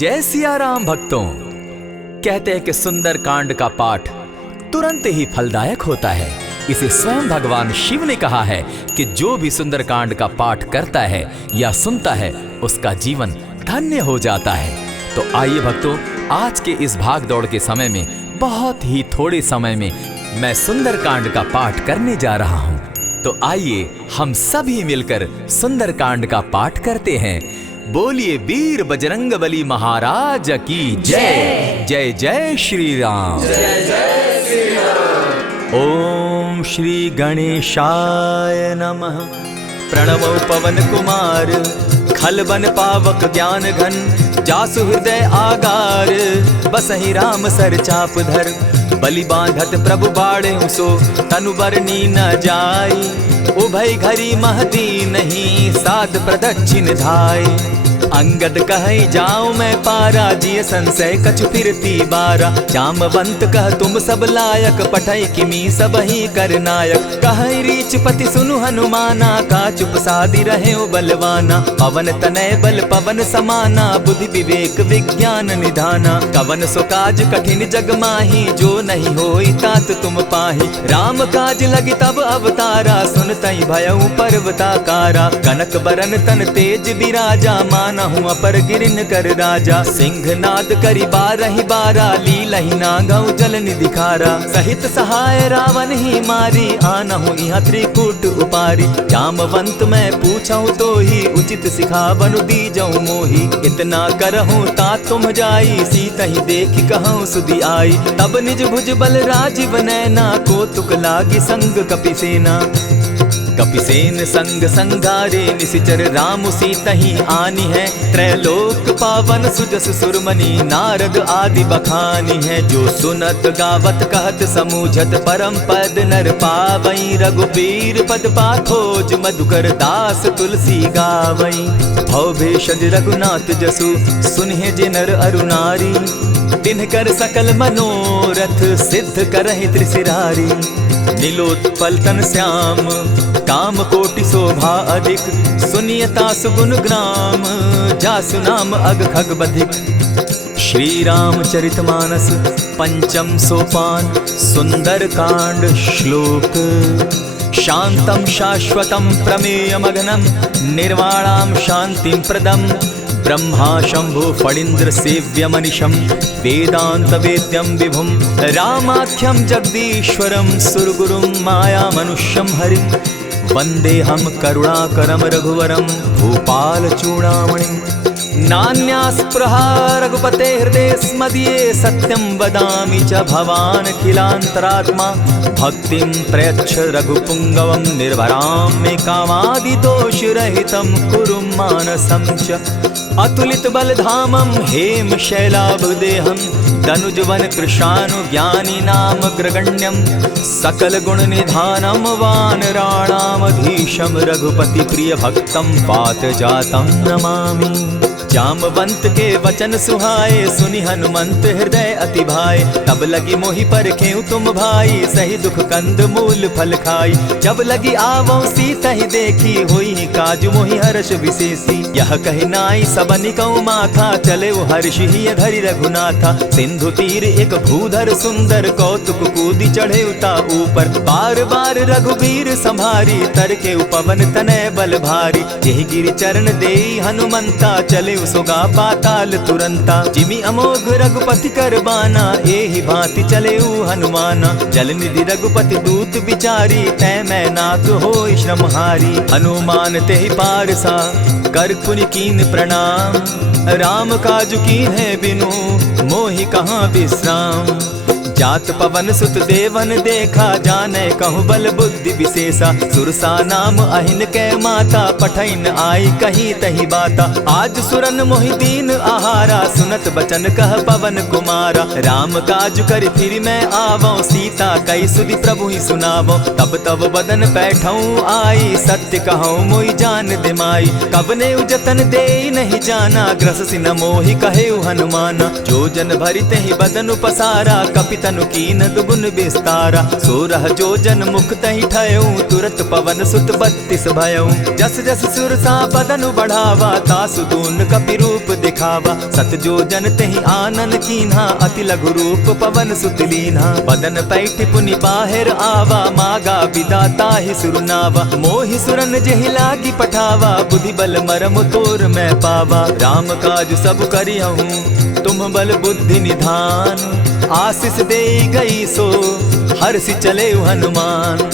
जय सिया राम भक्तों। कहते हैं कि सुंदर कांड का पाठ तुरंत ही फलदायक होता है। इसे स्वयं भगवान शिव ने कहा है कि जो भी सुंदर कांड का पाठ करता है या सुनता है उसका जीवन धन्य हो जाता है। तो आइए भक्तों, आज के इस भाग दौड़ के समय में बहुत ही थोड़े समय में मैं सुंदर कांड का पाठ करने जा रहा हूँ। तो आइए हम सभी मिलकर सुंदर कांड का पाठ करते हैं। बोलिए वीर बजरंगबली महाराज की जय। जय जय श्री राम। जय जय श्री राम। ओम श्री गणेशाय नमः। प्रणमो पवन कुमार खलबन पावक ज्ञान घन जासु हृदय आगार बसहि राम सर चाप धर बलि बांधत प्रभु बाड़े सो तनु बरनी न जाई उभय घरी महती नहीं साध प्रदक्षिण धाय अंगद कहे जाऊं मैं पारा जिय संशय कछु फिरती बारा जामवंत कह तुम सब लायक पठय किमी सब ही कर नायक कहे रीच पति सुनु हनुमाना का चुप सादी रहे बलवाना पवन तनय बल पवन समाना बुद्धि विवेक विज्ञान निधाना कवन सो काज कठिन जग माही जो नहीं होई तात तुम पाही राम काज लगी तब अवतारा सुनतई भयउ पर्वताकारा कनक बरन तन तेज विराजा माना हूँ अपर गिरिन कर राजा सिंह नाद करी बारहि बारा लीलहि नागौ जल निधि खारा सहित सहाय रावण ही मारी आना हूँ यहाँ त्रिकूट उपारी जामवंत मैं पूछऊँ तो ही उचित सिखावनु दी जाऊँ मोही इतना करहूँ ता तुम जाई सीता ही देखी कहूँ सुधि आई तब निज भुज बल राजीव नैना को तुक लागी संग कपिसेना कपिसेन संग संगारे निसिचर राम सीता ही आनी है त्रैलोक पावन सुजस सुरमनी नारद आदि बखानी है जो सुनत गावत कहत समूझत परम पद नर पावई रघुबीर पद पाखोज मधुकर दास तुलसी गावई भव भेषज रघुनाथ जसु सुनहि जे नर अरुनारी तिनकर सकल मनोरथ सिद्ध करहि त्रिशिरारी नीलोत्पल तन श्याम काम कोटि शोभा अधिक सुनियता सुगुण ग्राम जासु नाम अग खग बधिक। श्री रामचरितमानस पंचम सोपान सुंदर कांड श्लोक शांतम शाश्वतम प्रमेयमघनम निर्वाणाम शांतिं प्रदम ब्रह्मा शंभु फणीन्द्र सेव्य मनीषम वेदांत वेद्यम विभुम रामाख्यम जगदीश्वरम सुरगुरुम माया मनुष्यम हरिम वंदे हम करुणाकरम रघुवरम भूपाल चूड़ामणिम नान्यास्पृहा रघुपते हृदय स्मदीये सत्यं वदामि च भवान् खिलान्तरात्मा भक्तिं प्रयच्छ रघुपुंगवं निर्भरां मे कामादिदोषरहितं कुरु मानसं च अतुलित बलधामं हेम शैलाभदेहं तनुजवन कृशानु ज्ञानी नाम ग्रगण्यं सकल गुण निधानं वानराणामधीशं रघुपति प्रिय भक्तं पात जातं नमामि। जामवंत के वचन सुहाए सुनि हनुमंत हृदय अति भाए तब लगी मोहि परखेउ तुम भाई सही दुख कंद मूल फल खाई जब लगी आवो सीता ही देखी होई काज मोहि हर्ष विशेषी यह कहि नाई सबनि कौ माथा चले वो हर्ष ही धरि रघुनाथा सिंधु तीर एक भूधर सुंदर कौतुक कूदी चढ़े उता ऊपर बार बार रघुबीर संभारी तर के उपवन तनय बल भारी यही गिरि चरण देई हनुमंता चले सोगा पाताल तुरंता जिमि अमोघ रघुपति कर बाना एहि भांति चले हनुमाना जल निधि रघुपति दूत विचारी तै मैं नाथ होई श्रमहारी हनुमान तेहि पारसा कर पुनि कीन प्रणाम राम काज कीन है बिनु मोहि कहाँ विश्राम जात पवन सुत देवन देखा जाने कहु बल बुद्धि विशेषा सुरसा नाम अहिन कै माता पठैन आई कही तही बाता आज सुरन मोहि दीन आहारा सुनत बचन कह पवन कुमारा राम काज कर फिर मैं आवो सीता कई सुधि प्रभु ही सुनावो तब तब बदन बैठऊं आई सत्य कहूँ मोहि जान दिमाई कबने उजतन दे नहीं जाना ग्रस सिन मोहि कहे हनुमाना जो जन भरित ही बदन पसारा कपित तनु कीन दुगुन विस्तारा। 16 जोजन मुख तहि ठयऊ, तुरत पवन सुत 32 भयऊ। जस जस सुर सा बदनु बढ़ावा, तासु दून कपि रूप दिखावा। 7 जोजन तेहि आनन कीन्हा, अति लघु रूप पवन सुत लीन्हा। बदन पैठ पुनि बाहिर आवा, मागा विदा ताहि सुरनावा। मोहि सुरन जेहि लागी पठावा, बुद्धि बल मरम तोर मैं पावा। राम काज सब करिहूँ, तुम बल बुद्धि निधान। आशीष दे गई सो हर्षि चले हनुमान।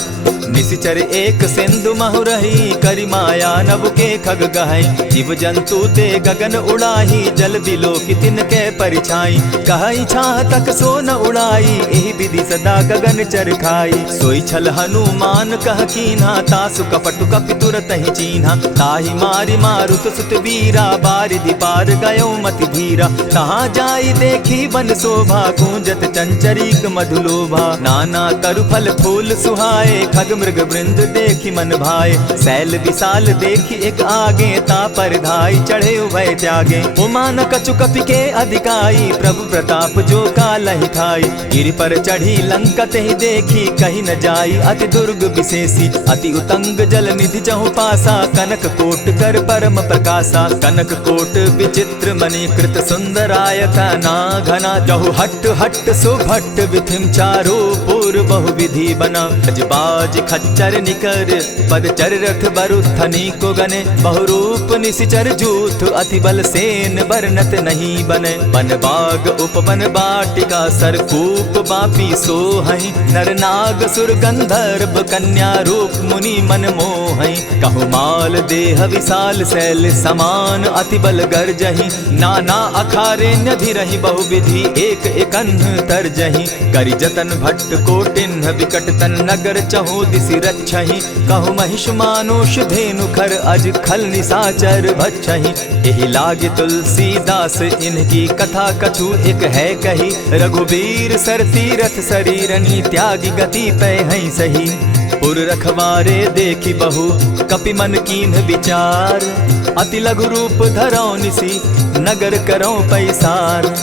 निशिचर एक सिंधु महु रही, करि माया नभ के खग गहई। जीव जंतु ते गगन उड़ाही, जल बिलो की तिनके परिछाई। कहई छाह तक सो न उड़ाई, एहि विधि सदा गगन चर खाई। सोई छल हनुमान कह कीन्हा, तासु कपटु कपि तुरत ही चीन्हा। ताहि मारि मारुत सुत वीरा, बारिधि पार गयो मति धीरा। कहाँ जाई देखी वन शोभा, गूंजत चंचरीक मधुलोभा। नाना तरु फल फूल सुहाए, खग मृग वृंद देखी मन भाए। शैल विशाल देखी एक आगे, ता पर धाई चढ़े उभय त्यागे। उमान कछु कपि के अधिकाई, प्रभु प्रताप जो कालहि खाई। गिरि पर चढ़ी लंका तेहि देखी, कहीं न जाई अति दुर्ग विशेषी। अति उतंग जल निधि चहु पासा, कनक कोट कर परम प्रकाशा। कनक कोट विचित्र मणि कृत सुंदरायत ना घना। जहु हट हट सुभट विधिम चारो पूर्व बहु विधि बना। बाज खच्चर निकर पदचर रथ बरुथनी को गने। बहुरूप निशिचर जूथ अति बल सेन बरनत नहीं बने। बन बाग उपवन बाटिका सरकूप बापी सोहई। नर नाग सुर गंधर्व कन्या रूप मुनि मन मोहई। कहु माल देह विशाल शैल समान, अति बल गर्जही। नाना अखारे न्यधिरहि बहुविधि, एक एकन्ह तरजही। करि जतन भट्ट कोटिन्ह विकट तन नगर चहु दिसि रक्षहि। कहु महिष मानुष धेनु खर, अज खल निशाचर भक्षहि। एहि लागे तुलसीदास इनकी कथा, कछु एक है कही। रघुबीर सर तीरथ शरीरनी, त्यागी गति पै हई सही। पुर रखवारे देखी बहु, कपि मन कीन्ह विचार। अति लघु रूप धरौ निसी, नगर करौ पैसार।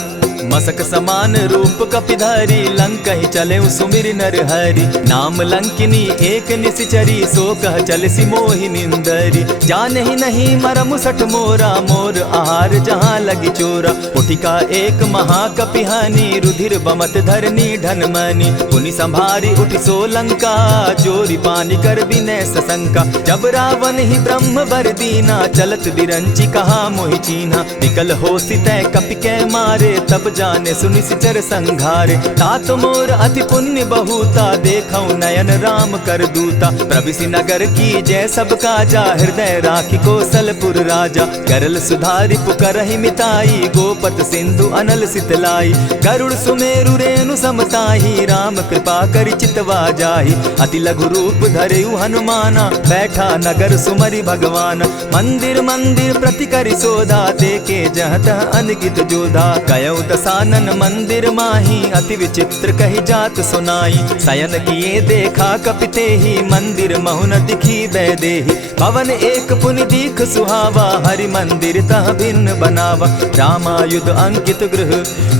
मसक समान रूप कपिधारी, लंकहि चले सुमिर नर हरि। नाम लंकिनी एक निशिचरी, सो कह चल सी मोहि निंदरी। जानहि नहीं मरम सठ मोरा, मोर आहार जहाँ लगी चोरा। उठिका एक महाकपिहानी, रुधिर बमत धरनी ढनमनी। पुनि संभारी उठि सो लंका, चोरी पानी कर विनय सशंका। जब रावण ही ब्रह्म बर दीना, चलत बिरंची कहा मोहि चीन्हा। निकल होसी तय कपि के मारे, तब जाने सुनिशिचर संघारे। तात मोर अति पुण्य बहुता, देखऊं नयन राम कर दूता। प्रविशि नगर की जय सब काजा, हृदय राखी कौशलपुर राजा। करल सुधारि पुकरहि मिताई, गोपत सिंधु अनल सितलाई। गरुड़ सुमेरु रेणु समताही, राम कृपा करि चितवा जाहि। अति लघु रूप धरेउ हनुमाना, बैठा नगर सुमरि भगवान। मंदिर मंदिर प्रति करि सोधा, देखे जहाँ तहाँ अनगित जोधा। कयौ दसानन मंदिर माही, अति विचित्र कही जात सुनाई। शयन किए देखा कपिते ही, मंदिर महु न दिखी वैदेही। भवन एक पुनि दीख सुहावा, हरि मंदिर तह भिन्न बनावा। रामायुध अंकित गृह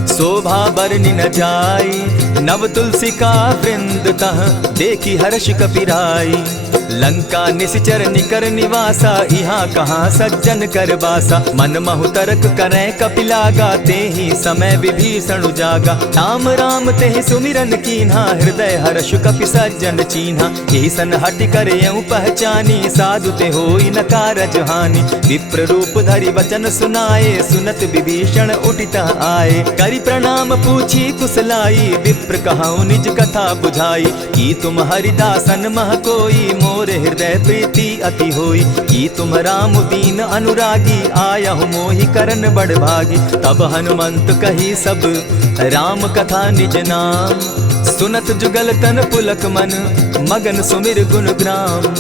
शोभा बरनि न जाई। नव तुलसी का वृंद तह देखी हर्ष कपिराई। लंका निशिचर निकर निवासा, यहाँ कहाँ सज्जन कर बासा। मन महु तरक करे कपिलागा, ते ही समय विभीषण जागा। राम राम तेहि सुमिरन कीन्हा, हृदय हर्ष कपि सज्जन चीन्हा। यही सन हटि कर यूं पहचानी, साधु ते होई न कारज हानि। विप्र रूप धरि वचन सुनाए, सुनत विभीषण उठित आए। करि प्रणाम पूछी कुशलाई, विप्र कहऊँ निज कथा बुझाई। की तुम हरिदासन मह कोई, मोर हृदय प्रीति अति होई। की तुम राम दीन अनुरागी, आयहु मोहि करन बड़ भागी। तब हनुमंत कही सब राम कथा निज नाम, सुनत जुगल तन पुलक मन, मगन सुमिर गुण ग्राम।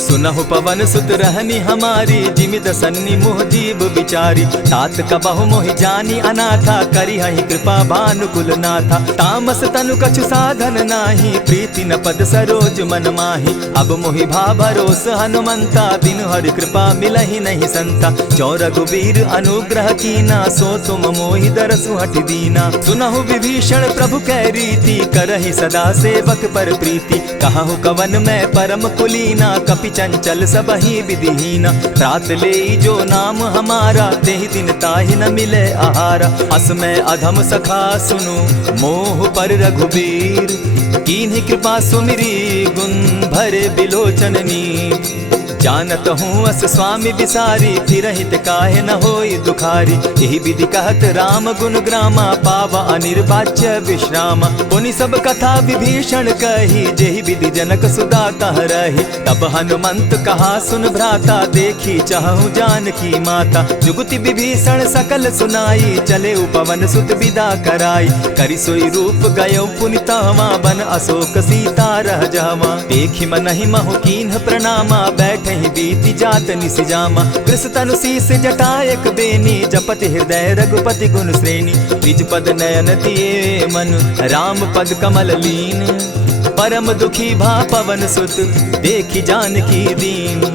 सुनहु पवन सुत रहनी हमारी, जिमित सन्नी मुह जीव बिचारी। तात कबहु मोहि जानी अनाथा, करी हहि कृपा भानुकुल नाथा। तामस तनु कछु साधन नाही, प्रीति न पद सरोज मन माही। अब मोहि भा भरोस हनुमंता, बिनु हरि कृपा मिलहि नहीं संता। जो रघुबीर अनुग्रह कीना, सो तुम मोहि दरसु हठि दीना। सुनहु विभीषण प्रभु कै रीति, करहि सदा सेवक पर प्रीति। कहु कवन मैं परम कुलीना, कपि चंचल सबहि विधिहीना। त्रात लेई जो नाम हमारा, तेहि दिन ताहि न मिले आहारा। अस मैं अधम सखा सुनु, मोह पर रघुबीर। कीन्हि कृपा सुमिरी, गुण भरे बिलोचन नीर। जानत हूँ अस स्वामी बिसारी, फिरहित काहे न होई दुखारी। यही विधि कहत राम गुण ग्रामा, पावा अनिर्वाच्य विश्रामा। पुनि सब कथा विभीषण कही, जेहि विधि जनक सुदा कह रही। तब हनुमंत कहा सुन भ्राता, देखी चाहूँ जानकी माता। जुगति विभीषण सकल सुनाई, चले पवन सुत विदा कराई। करि सोई रूप गयो पुनि तहवा, बन अशोक सीता रह जावा। देखि मनहि महु कीन्ह प्रणामा, बैठ ही बीती जात निसिजामा। कृष तनु शीस जटायक बेनी, जपति हृदय रघुपति गुण श्रेणी। निज पद नयन दिए मन, राम पद कमल लीन। परम दुखी भा पवन सुत, देखी जानकी दीन।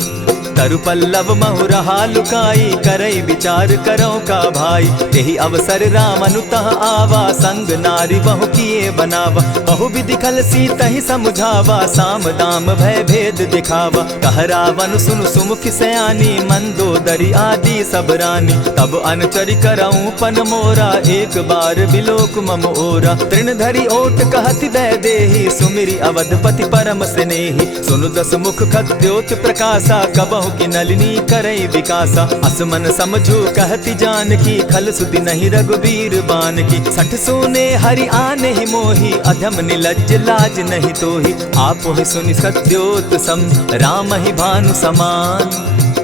तरु पल्लव महु रहा लुकाई, करई विचार करो का भाई। तेहि अवसर राम अनुतः आवा, संग नारी बहु किए बनावा। बहु विधि खल सीतहि समुझावा, साम दाम भय भेद दिखावा। कह रावण सुनु सुमुखि सयानी, मंदोदरी आदि सब रानी। तब अनुचरि करऊँ पन मोरा, एक बार बिलोक मम ओरा। तृण धरि ओट कहति दै देहि, सुमिरि अवधपति परम स्नेही। सुनु दस मुख खद्योत प्रकाशा, कबहु की नलिनी करई विकासा। असमन समझो कहति जानकी, खल सुधि नहीं रघुबीर बान की। सठ सोने हरि आने ही मोही, अधम निलज्ज लाज नहीं तोही। आप ही सुनि सत्योत सम, राम ही भानु समान।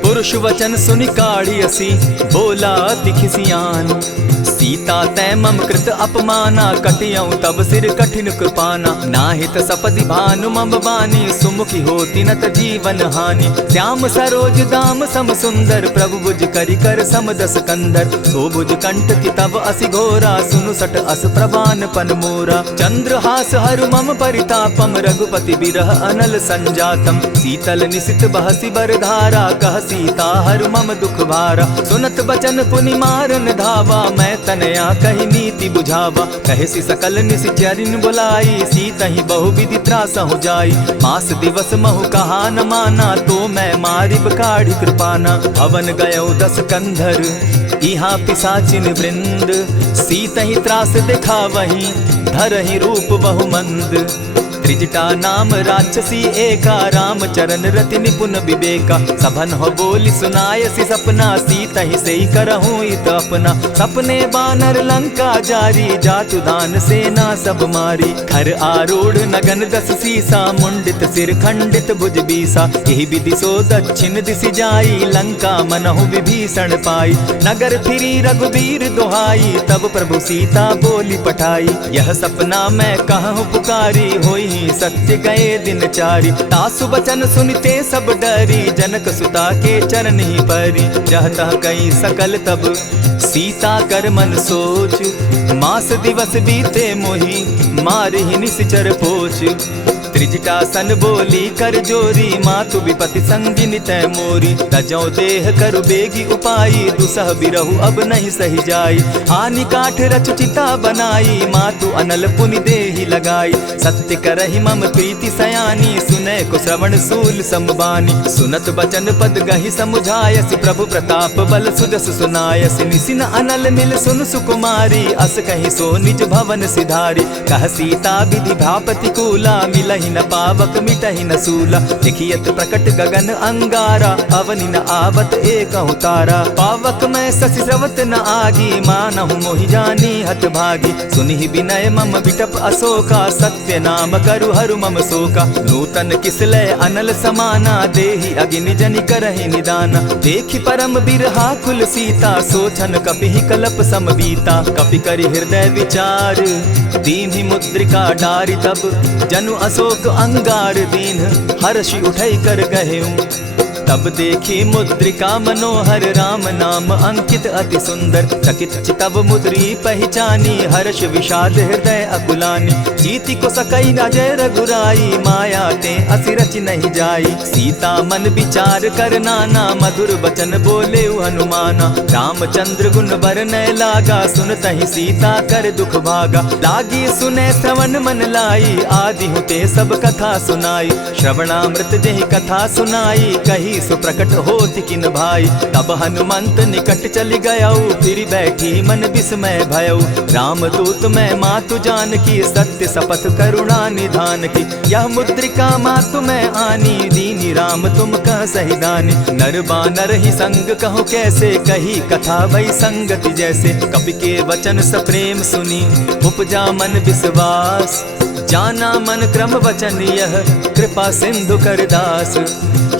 पुरुष वचन सुनि काढ़ी असी, बोला अति खिसियान। सीता तै मम कृत अपमाना, कटियऊँ तब सिर कठिन कृपाना। नाहित सपदि भानु मम बानी, सुमुखी होती नत जीवन हानि। श्याम सरोज दाम सम सुंदर, प्रभु भुज करि कर सम दस कंधर। सो भुज कंठ की तब असि घोरा, सुनु सट अस प्रवान पन मोरा। चंद्रहास हरु मम परितापम, रघुपति बिरह अनल संजातम। शीतल निशित बहसी बरधारा, कह सीता हरु मम दुख भारा। सुनत बचन पुनि मारन धावा, मैं तनया कही नीति बुझावा। कहे सी सकल निश्चरिन बुलाई, सीतहि बहु विधि त्रास हो जाई। मास दिवस महु कहा न माना, तो मैं मारिब काढ़ी कृपाना। भवन गयो 10 कंधर, इहाँ पिशाचिन वृंद। सीतहि त्रास दिखावहि, धरहि रूप बहु मंद। त्रिजटा नाम राक्षसी एका, राम चरण रति निपुण विवेका। सभन हो बोली सुनायसी सपना, सीतहि सेई करहूँ इत अपना। सपने बानर लंका जारी, जातु दान सेना सब मारी। खर आरूढ़ नगन 10 सीसा, मुंडित सिर खंडित भुज बीसा। यही विधि सो दक्षिण दिशि जाई, लंका मनहु विभीषण पाई। नगर फिरी रघुबीर दुहाई, तब प्रभु सीता बोली पठाई। यह सपना मैं कहूँ पुकारी, होई सत्य गए दिन चारी। तासु बचन सुनते सब डरी, जनक सुता के चरण ही परी। जहतः कई सकल तब सीता कर मन सोच, मास दिवस बीते मोही, मारहि निश्चर पोच। त्रिजटा सन बोली कर जोरी, मातु विपति संगिनी तै मोरी। तजौ देह करु बेगी उपाई, दुसह बिरहु अब नहीं सही जाई। आनि काठ रचु चिता बनाई, मातु अनल पुनि देहि लगाई। सत्य करहि मम प्रीति सयानी, सुनै को श्रवण सूल समबानी। सुनत बचन पद गहि समुझायसि, प्रभु प्रताप बल सुजस सुनायसि। निसिन अनल मिल सुन सुकुमारी, अस कहि सो निज भवन सिधारी। कह सीता विधि भापति कूला, मिलहि न पावक मिटहि न सूला। देखियत प्रकट गगन अंगारा, अवनि न आवत एकहु तारा। पावक मैं शशि स्रवत न आगी, मानहु मोहि जानी हत भागी। सुनिहि विनय मम बिटप अशोका, सत्य नाम करु हरु मम शोका। नूतन किसलय अनल समाना, देहि अगिनि जनि करहि निदाना। देखि परम बिरहा कुल सीता, सोचन कपिहि कलप सम बीता। कपि करि हृदय विचार, दीन्हि मुद्रिका डारि तब, जनु अशोक सुबक अंगार दीन हर्षि उठई कर गहेऊ। तब देखी मुद्रिका मनोहर राम नाम अंकित अति सुंदर। चकित चितव मुद्री पहचानी हर्ष विषाद हृदय अकुलानी। जीति को सकई न जय रघुराई माया ते असि रचि नहीं जाई। सीता मन विचार कर नाना मधुर बचन बोले हनुमाना। रामचंद्र गुण बरनय लागा सुनतहि सीता कर दुख भागा। लागी सुने श्रवण मन लाई आदि हुते सब कथा सुनाई। श्रवणामृत जेहि कथा सुनाई कही सुप्रकट होति किन भाई। तब हनुमंत निकट चली गयऊ फिर बैठी मन विस्मय भयऊ। रामदूत मैं मातु जानकी सत्य शपथ करुणा निधान की। यह मुद्रिका मातु मैं आनी दीनी राम तुम कह सही दानी। नर बानर ही संग कहो कैसे कही कथा भई संगति जैसे। कपि के वचन सप्रेम सुनी उपजा मन विश्वास। जाना मन क्रम वचन यह कृपा सिंधु कर दास।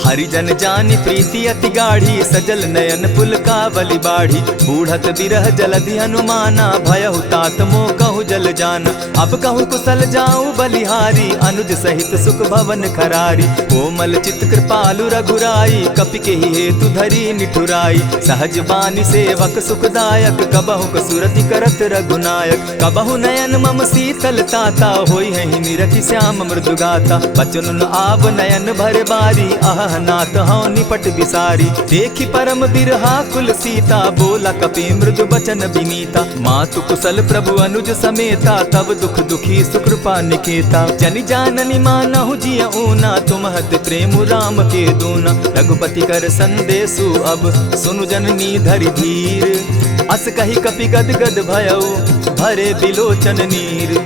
हरिजन जानी प्रीति अति गाढ़ी सजल नयन पुलकावली बाढ़ी। बूढ़त बिरह जलधि हनुमाना भयहु तात मोह कहु जल जाना। अब कहु कुशल जाऊं बलिहारी अनुज सहित सुख भवन खरारी। कोमल चित कृपालु रघुराई कपि के ही हेतु धरी निठुराई। सहज बानी सेवक सुखदायक कबहु कसुरति करत रघुनायक। कबहु नयन मम शीतल ताता होई है निरखि श्याम मृदु गाता। बचन आव नयन भर बारी आह नाथ हौ निपट बिसारी। देखी परम बिरहा कुल सीता बोला कपि मृदु बचन विनीता। मातु कुशल प्रभु अनुज समेता तब दुख दुखी सुकृपा निकेता। जनि जाननी मानहु जिय ऊना तुम हत प्रेम राम के दूना। रघुपति कर संदेशु अब सुनु जननी धरि धीर। अस कही कपि गद गद भयऊ भरे बिलोचन नीर।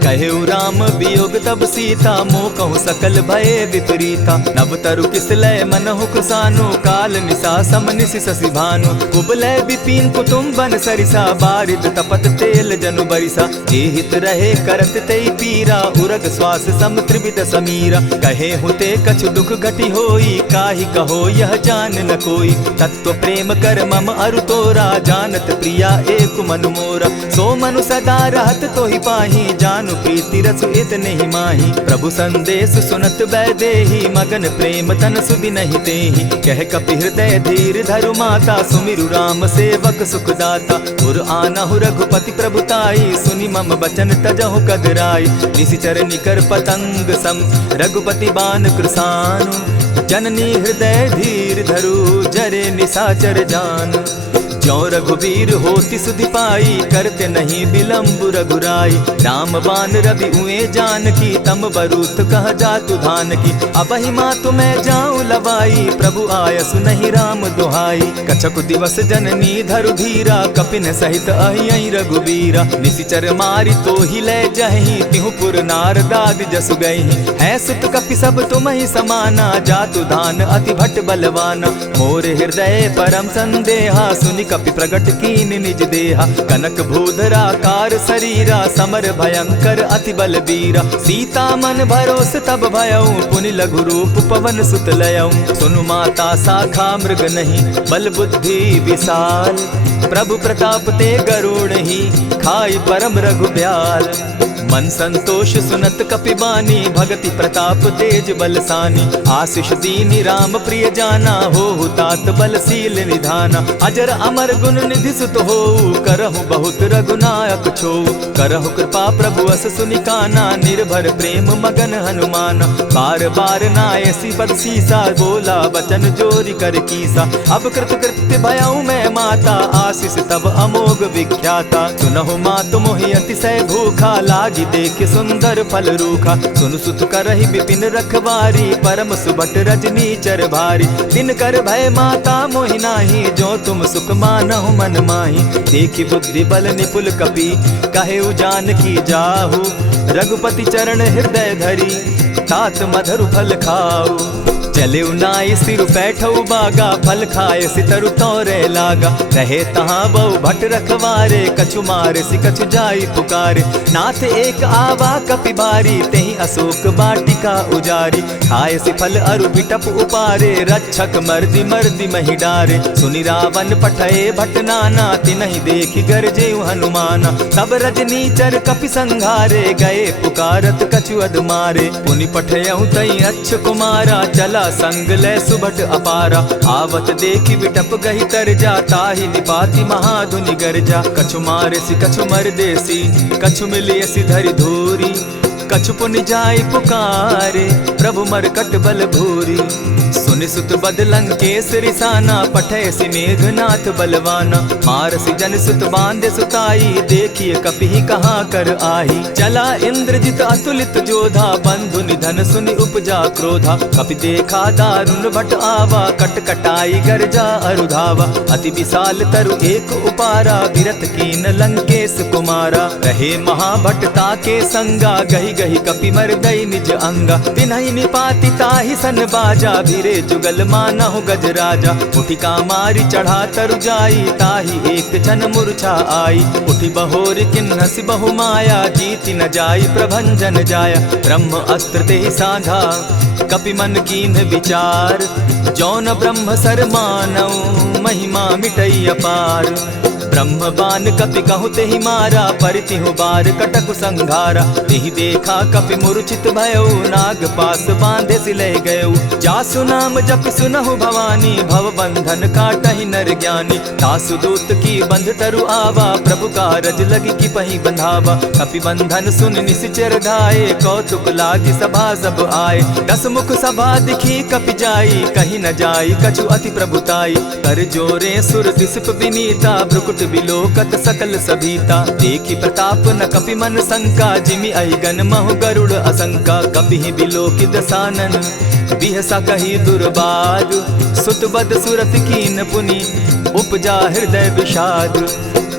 कहेउ राम वियोग तब सीता मोह कहु सकल भये विपरीता। नव तरु किसलय मनहु कुसानो काल निशा समनिशि शशि भानु। कुबलय विपिन कुटुम्बन सरिसा बारिद तपत तेल जनु बरिसा। जे हित रहे करत तेई पीरा उरग श्वास सम त्रिविध समीरा। कहे हुते कछु दुख घटी होई काहि कहो यह जान न कोई। तत्व प्रेम कर मम अरु तोरा जानत प्रिया एक मनु मोरा। सो मनु सदा रहत तोहि पाही जानु प्रीति रस इतने ही माही। प्रभु संदेश सुनत बैदेही मगन प्रेम तन सुधि नहीं तेहि। कह कपि हृदय धीर धरु माता सुमिरु राम सेवक सुखदाता। उर आनहु रघुपति प्रभुताई सुनि मम बचन तजहु कदराई। निशिचर निकर पतंग सम रघुपति बान कृसानु। जननी हृदय धीर धरु जरे निशाचर जान। ज्यों रघुवीर होति सुधि पाई करते नहीं विलम्ब रघुराई। राम बान रवि उए जानकी तम बरूत कह जातु धान की। अबहि मातु मैं जाऊं लवाई प्रभु आयसु नहीं राम दुहाई। कछक दिवस जननी धरु धीरा कपिन सहित अहियहि रघुबीरा। निशिचर मारी तो ही ले जहि तिहु पुर नार दाग जसु गई। है सुत कपि सब तुम ही समाना जातु धान अति भट बलवाना। मोर हृदय परम संदेहा सुनि कपि प्रगट कीन निज देहा। कनक भूधराकार शरीरा समर भयंकर अति बलबीरा। सीता मन भरोस तब भयऊ पुनि लघु रूप पवन सुत लयऊ। सुनु माता शाखा मृग नहीं बल बुद्धि विशाल। प्रभु प्रताप ते गरुड़ ही खाई परम रघुब्याल। मन संतोष सुनत कपि बानी भगति प्रताप तेज बलसानी। आशीष दीनी राम प्रिय जाना हो तात बलशील निधाना। अजर अमर गुण निधि सुत हो करहु बहुत रघुनायक छो। करहु कृपा प्रभु अस सुनिकाना निर्भर प्रेम मगन हनुमाना। बार बार नायसी पद सीसा बोला बचन जोरी कर कीसा। अब कृत कृत्य भयऊ मैं माता आशीष तब अमोघ विख्याता। सुनहु मातु मोहि अतिशय भूखा लागी देख सुंदर फल रूखा। सुन सुत करहि विपिन रखवारी परम सुबट रजनी चर भारी। दिन कर भय माता मोहि नाही जो तुम सुख मानहु मन माही। देखी बुद्धि बल निपुल कपि कहेउ जानकी जाहु। रघुपति चरण हृदय धरी तात मधुर फल खाऊ। चले नाई सिर बैठऊ बागा फल खाए सितरु तोरे लागा। रहे तहाँ बहु भट रखवारे कछु मारे सि कछु जाई पुकारे। नाथ एक आवा कपि बारी तेहि अशोक बाटिका उजारी। खाए से फल अरु बिटप उपारे, रक्षक मर्दि मर्दि मही डारे। सुनि रावण पठये भटनाना, तिनहि देखि गरजे हनुमाना। सब रजनीचर कपि संघारे, गए पुकारत कछु अध मारे। पुनि पठयहु तई अच्छ कुमारा, चला संग लै सुभट अपारा। आवत देखि बिटप गहि तरजा, ताहि निपाति महाधुनि गरजा। कछु मारेसि कछु मरदेसी, कछु मिलियसि धरि धूरी। कछु पुनि जाय पुकारे, प्रभु मरकट बल भूरी। सुनि सुत बद लंकेश रिसाना, पठयसि मेघनाथ बलवाना। मारसि जन सुत बांधे सुताई, देखिए कपि कहाँ कर आही। चला इंद्रजित अतुलित जोधा, बंधु निधन सुनि उपजा क्रोधा। कपि देखा दारुण भट आवा, कट कटाई गरजा अरुधावा। अति विशाल तरु एक उपारा, विरत कीन लंकेश कुमारा। रहे महाभट ताके संगा, गही गही कपि मरदई निज अंगा। तिन्हि निपाति ताहि सन बाजा, भिरे जुगल मानहु गजराजा। उठि कामारी चढ़ा तरु जाई, ताहि एक जन मूर्छा आई। उठि बहोर किन्हसि बहु माया, जीति न जाई प्रभंजन जाया। ब्रह्म अस्त्र तेहि साधा, कपि मन कीन्ह विचार। जौन ब्रह्म सर मानऊ, महिमा मिटई अपार। ब्रह्म बान कपि कहु तेहि मारा, परितिहु बार कटकु संघारा। तेहि देखा कपि मूर्छित भयउ, नाग पास बांधे सिले गयउ। जासु नाम जपि सुनहु भवानी, भव बंधन काटहि नर ज्ञानी। तासु दूत की बंध तरु आवा, प्रभु कारज लगी कि पहि बंधावा। कपि बंधन सुन निसिचर धाये, कौतुक लागी सभा सब आए। दस मुख सभा दिखी कपि जाई, कहीं न जाई कछु अति प्रभुताई। कर जोरे सुर दिसप विनीता, ब्रुकुट बिलोकत सकल सभीता। देखि प्रताप न कपि मन शंका, जिमि अहिगन महु गरुड़ असंका। कपि बिलोकि दसानन, बिहसा कही दुर्बाद। सुत बद सुरत कीन पुनि, उपजा हृदय विषाद।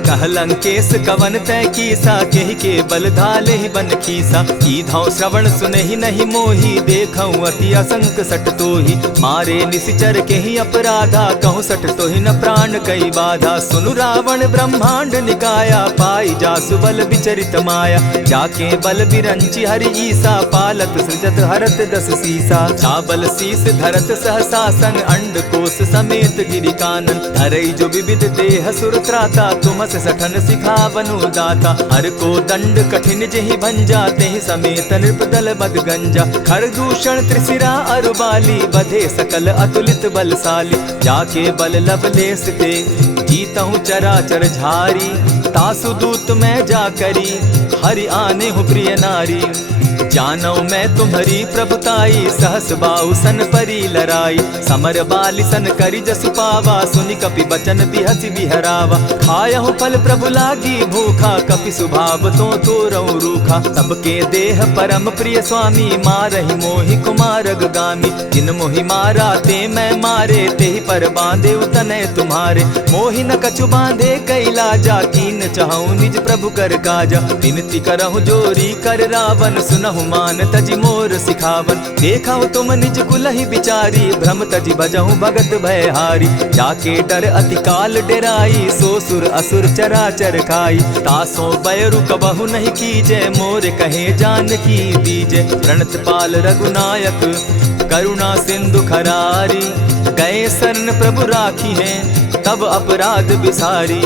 कह लंकेश कवन तय कीसा, केहि के बल धाले ही बन खीसा। कीधौ श्रवण सुनहि नहीं मोही, देखऊं अति असंक सट तोही। मारे निसिचर केहि अपराधा, कहूँ सट तोहि न प्राण कई बाधा। सुनु रावण ब्रह्मांड निकाया, पाई जासु बल विचरित माया। जाके बल बिरंचि हरि ईसा, पालत सृजत हरत दस सीसा। चाबल शीस धरत सहसासन, अंड कोश समेत गिरि कानन। धरई जो विविध देह सुर त्राता, तुमस सठन सिखावनु दाता। हर को दंड कठिन जेहि भंजा, तेहि समेत नृपदल बद गंजा। खर दूषण त्रिशिरा अरुबाली, बधे सकल अतुलित बलशाली। जाके बल लवलेस ते, जीतहु चराचर झारी। तासु दूत मैं जा करी, हरि आने हूँ प्रिय नारी। जानौ मैं तुम्हारी प्रभुताई, सहस बाहु सन परी लराई। समर बाली सन करी जसु पावा, सुनि कपि बचन बिहसि बिहरावा। खायहु फल प्रभु लागी भूखा, कपि सुभाव तो तोरऊ रूखा। सबके देह परम प्रिय स्वामी, मारहि मोहि कुमारग गामी। जिन मोहि मारा ते मैं मारे, तेहि पर बांधे उतने तुम्हारे। मोहि न कछु बांधे कैलाजा, कीन चाहूं निज प्रभु कर काजा। विनती करहु जोरी कर रावण, सुनहु मान तजि मोर सिखावन। देखा तुम निज कुलहि बिचारी, भ्रम तजि भजहु भगत भयहारी। जाके डर अति काल डेराई, सो सुर असुर चराचर खाई। तासो बैरु कबहु नहीं कीजे, मोर कहे जानकी दीजे। प्रणत पाल रघुनायक, करुणा सिंधु खरारी। गए शरण प्रभु राखी हैं, तब अपराध बिसारी।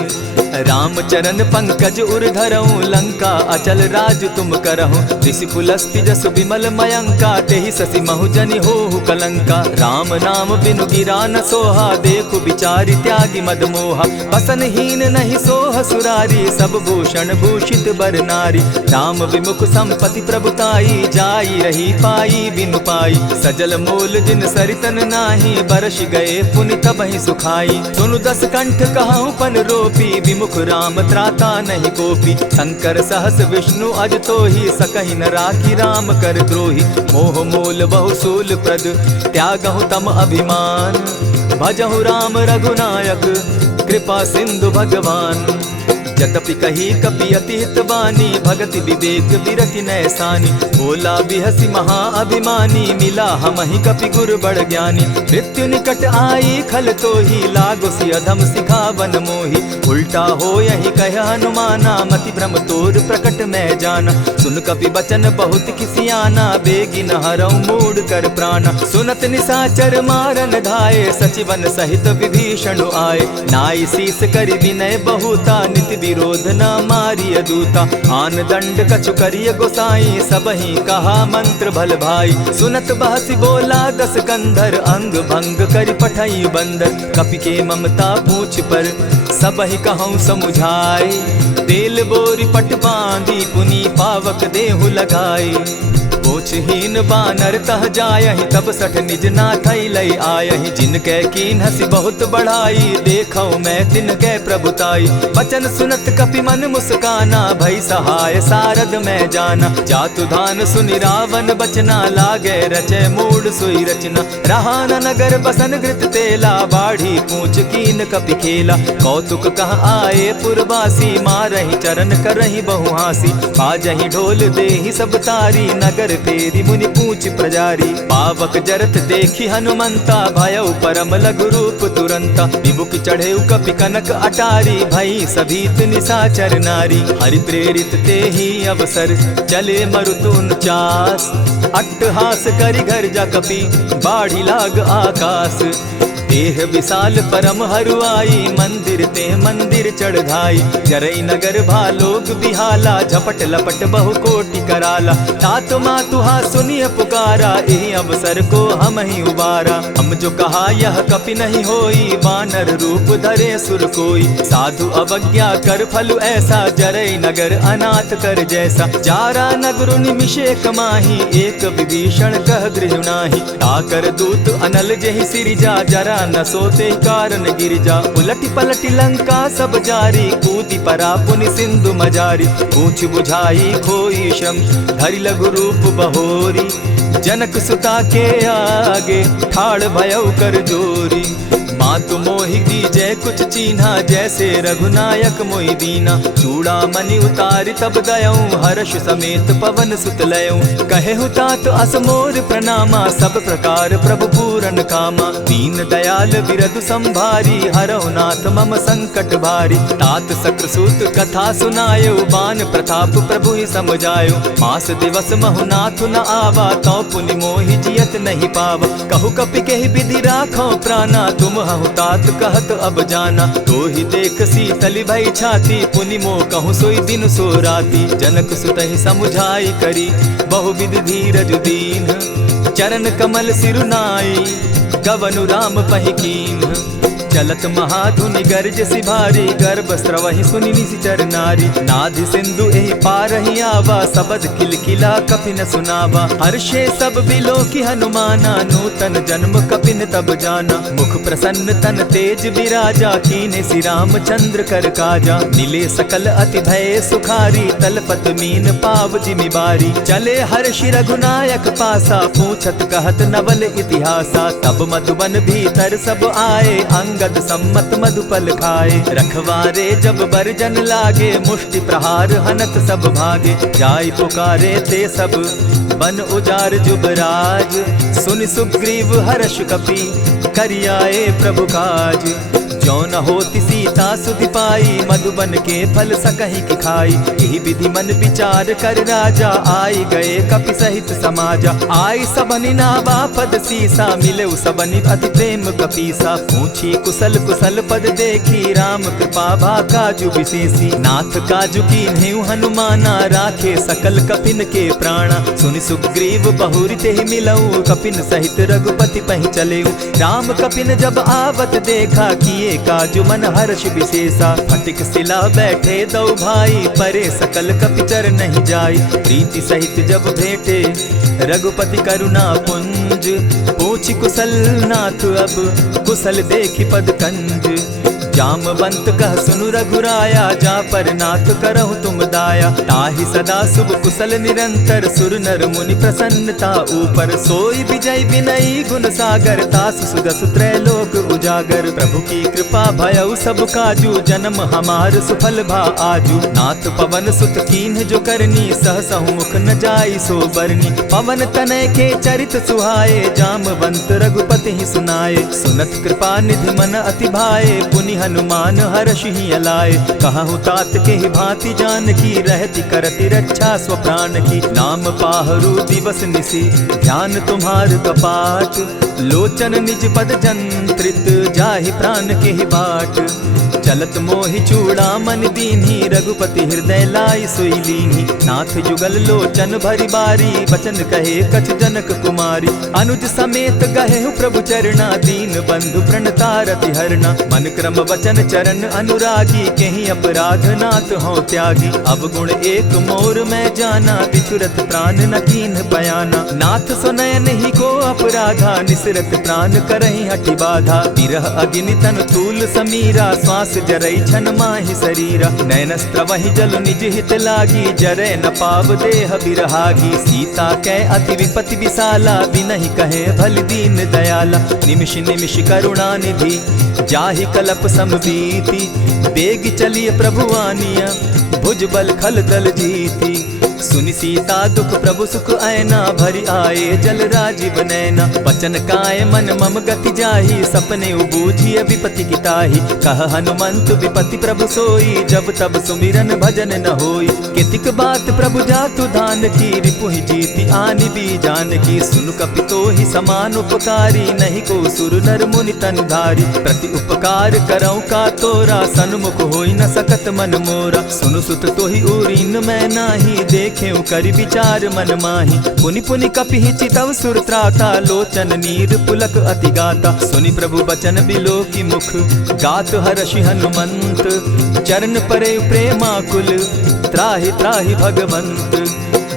राम चरण पंकज उर धरऊं, लंका अचल राज तुम करहूं। ऋषि पुलस्ति जसु विमल मयंका, तेहि ससि महु जनि होहु कलंका। राम नाम बिनु गिरा न सोहा, देखु बिचारी त्यागी मद मोहा। बसनहीन नहीं सोह सुरारी, सब भूषण भूषित बर नारी। राम विमुख संपति प्रभुताई, जाई रही पाई बिनु पाई। सजल मोल जिन सरितन नाही, बरस गए पुनि तबहि सुखाई। सुनु दस कंठ कहूँ पन रोपी, विमुख राम त्राता नहीं कोपी। शंकर सहस विष्णु अज तोहि, सकहि न राखी राम कर द्रोही। मोह मोल बहुसूल प्रद, त्यागहु तम अभिमान। भजहु राम रघुनायक, कृपा सिंधु भगवान। यद्यपि कही कपि अति हितवानी, भगति विवेक विरति नैसानी। बोला बिहसी महा अभिमानी, मिला हमहि कपि गुर बड़ ज्ञानी। मृत्यु निकट आई खल तो ही, लागो सि अधम सिखावन मोही। उल्टा हो यही कह हनुमाना, मति भ्रम तोर प्रकट मैं जाना। सुन कपि बचन बहुत किसियाना, बेगिन हरऊ मूड कर प्राणा। सुनत निशाचर मारन धाये, सचिवन सहित विभीषण आए। नाई शीस करि विनय बहुता, नित विरोध न मारिय दूता। आन दंड कछु करिय गोसाई, सबहि कहा मंत्र भल भाई। सुनत बहसी बोला दस कंधर, अंग भंग करि पठई बंदर। कपि के ममता पूछ पर, सबहि कहूँ समुझाए। तेल बोरी पट बांधी, पुनि पावक देहु लगाई। पूछहीन बानर तह जायहि, तब सठ निज नाथई लई आयहि। जिनके कीन हसी बहुत बढ़ाई, देखौ मैं तिनके प्रभुताई। बचन सुनत कपि मन मुस्काना, भई सहाय सारद मैं जाना। जातु धान सुनि रावण बचना, लागे रचे मूड सोई रचना। रहा न नगर बसन घृत तेला, बाढ़ी पूछ कीन कपि खेला। कौतुक कह आए पुरवासी, मारहि चरण करहि बहुहासी। बाजहि ढोल देहि सब तारी, नगर तेरी मुनि पूछ प्रजारी। पावक जरत देखी हनुमंता, भयउ परम लघु रूप तुरंता। विमुख चढ़े कपि कनक अटारी, भई सभीत निशाचर नारी। हरि प्रेरित ते ही अवसर, चले मरुतु 49। अट्टहास करि घर जा कपि, बाढ़ी लाग आकाश। देह विशाल परम हरुआई, मंदिर ते मंदिर चढ़ाई। जरई नगर भालोग बिहाला, झपट लपट बहु कोटि कराला। तात मातुहा सुनिय पुकारा, यही अवसर को हम ही उबारा। हम जो कहा यह कपि नहीं होई, बानर रूप धरे सुर कोई। साधु अवज्ञा कर फल ऐसा, जरई नगर अनाथ कर जैसा। जारा नगर निमिषे कमाही, एक विभीषण कह गृह नाही। ताकर दूत अनल जहि सिरिजा, जरा न सोते कारण गिरिजा। उलटी पलटी लंका सब जारी, कूदी परा पुनि सिंधु मजारी। पूछ बुझाई खोई श्रम, धरि लघु रूप बहोरी। जनक सुता के आगे, ठाड़ भयउ कर जोरी। मातु मोहि दीजै कुछ चीन्हा, जैसे रघुनायक मोहि दीना। चूड़ा मणि उतारि तब दयऊं, हर्ष समेत पवन सुत लयऊं। कहेहु तात असमोर प्रणामा, सब प्रकार प्रभु पूरन कामा। दीन दयाल बिरदु संभारी, हरौ नाथ मम संकट भारी। तात सक्रसूत कथा सुनायो, बान प्रताप प्रभु ही समझायो। मास दिवस महु नाथ न आवा, तौ पुनि मोहि जियत नहीं पावा। कहु कपि केहि विधि राखो प्राणा, तुम हूँ तात कहत अब जाना। तो ही देख शीतल भई छाती, पुनि मो कहूँ सोई दिन सो राती। जनक सुतहि समुझाई करी, बहुविधि धीरज दीन। चरण कमल सिरुनाई, गवनु राम पहि कीन्ह। चलत महाधुनि गर्ज सिभारी, गर्भ स्रवहि सुनि निशिचर नारी। नाधि सिंधु एहि पारहि आवा, सबद किलकिला कपि न सुनावा। हर्षे सब बिलोकि हनुमाना, नूतन जन्म कपि न तब जाना। मुख प्रसन्न तन तेज विराजा, कीन्हे श्री रामचंद्र कर काजा। मिले सकल अति भय सुखारी, तलपत मीन पाव जिमि बारी। चले हर्षि रघुनायक पासा, पूछत कहत नवल इतिहासा। तब मधुबन भीतर सब आए, अंग सम्मत मधुपल खाए। रखवारे जब बरजन लागे, मुष्टि प्रहार हनत सब भागे। जाय पुकारे ते सब, बन उजार जुबराज। सुनि सुग्रीव हर्ष कपि, करियाए प्रभु काज। जो न होती सीता सुधि पाई, मधुबन के फल सकहि की खाई। यही विधि मन विचार कर राजा, आई गए कपि सहित समाजा। आई सबनि नावा पद सीसा, मिले सबनि अति प्रेम कपीसा। पूछी कुशल कुशल पद देखी, राम कृपा भा काजु विशेषी। नाथ काजु कीन्हेउ हनुमाना, राखे सकल कपिन के प्राणा। सुनि सुग्रीव बहुरि तेहि मिलऊ, कपिन सहित रघुपति पहि चलेऊ। राम कपिन जब आवत देखा, किए काजु मन हर्ष विशेषा। फटिक सिला बैठे दो भाई, परे सकल कपिचर नहीं जाई। प्रीति सहित जब भेटे, रघुपति करुणा पुंज। पूछि कुशल नाथ अब, कुशल देखि पद कंज। जामवंत कह सुनु रघुराया, जा पर नाथ करहु तुम दाया। ताहि सदा शुभ कुशल निरंतर, सुर नर मुनि प्रसन्नता ऊपर। सोई विजय विनयी गुण सागर, तास सुदस त्रैलोक उजागर। प्रभु की कृपा भयउ सब काजू, जन्म हमार सुफल भा आजू। नाथ पवन सुत कीन्ह जो करनी, सहसहु मुख न जाई सो बरनी। पवन तनय के चरित सुहाए, जामवंत रघुपति ही सुनाए। सुनत कृपा निधि मन अति भाए, पुनि हनुमान हर्षि अलाए। कहु तात के ही भांति जानकी, रहति करति रक्षा स्वप्राण की। नाम पाहरु दिवस निसी, ध्यान तुम्हार कपाट। लोचन निज पद जंत्रित, जाहि प्राण के ही बाट। चलत मोहि चूड़ामन दीन्ही, रघुपति हृदय लाई सोई लीन्ही। नाथ जुगल लोचन भरी बारी, बचन कहे कछ जनक कुमारी। अनुज समेत गहे प्रभु चरणा, दीन बंधु प्रणतारति हरना। मन क्रम वचन चरण अनुरागी, कहीं अपराध नाथ हो त्यागी। अब गुण एक मोर मैं जाना, बिचुरत प्राण न कीन्ह बयाना। नाथ सुनयन ही को अपराधा, निसरत प्राण करहि हठि बाधा। विरह अग्नि तन तूल समीरा, श्वास जरई छन माहि शरीरा। नयनस्त्रवहि जल निज हित लागी, जरै न पाव देह बिरहागी। सीता कै अति विपति विशाला, बिनहि कहे भल दीन दयाला। निमिष निमिष करुणा निधि, जाहि कलप समबीति। बेग चलिए प्रभु आनिया, भुज बल खल दल जीती। सुनि सीता दुख प्रभु सुख ऐना, भरि आए जल राजीव नैना। वचन काय मन मम गति जाहि, सपने बूझिय विपति की ताहि। कह हनुमंत विपति प्रभु सोई, जब तब सुमिरन भजन न होई। कितिक बात प्रभु जातु धान की, रिपुहि जीति आनि भी जान की। सुनु कपितो ही समान उपकारी, नहीं को सुर नर मुनि तन धारी। प्रति उपकार करौ का तोरा, सन्मुख होई न सकत मन मोरा। सुनु सुत तोहि उरीन मैं नाही, देखें करि विचार मन माही। पुनि पुनि कपिहि चितव सुर त्राता, लोचन नीर पुलक अति गाता। सुनि प्रभु बचन बिलो की मुख, गात हर्षि हनुमंत। चरण परे प्रेमाकुल, त्राहि त्राहि भगवंत।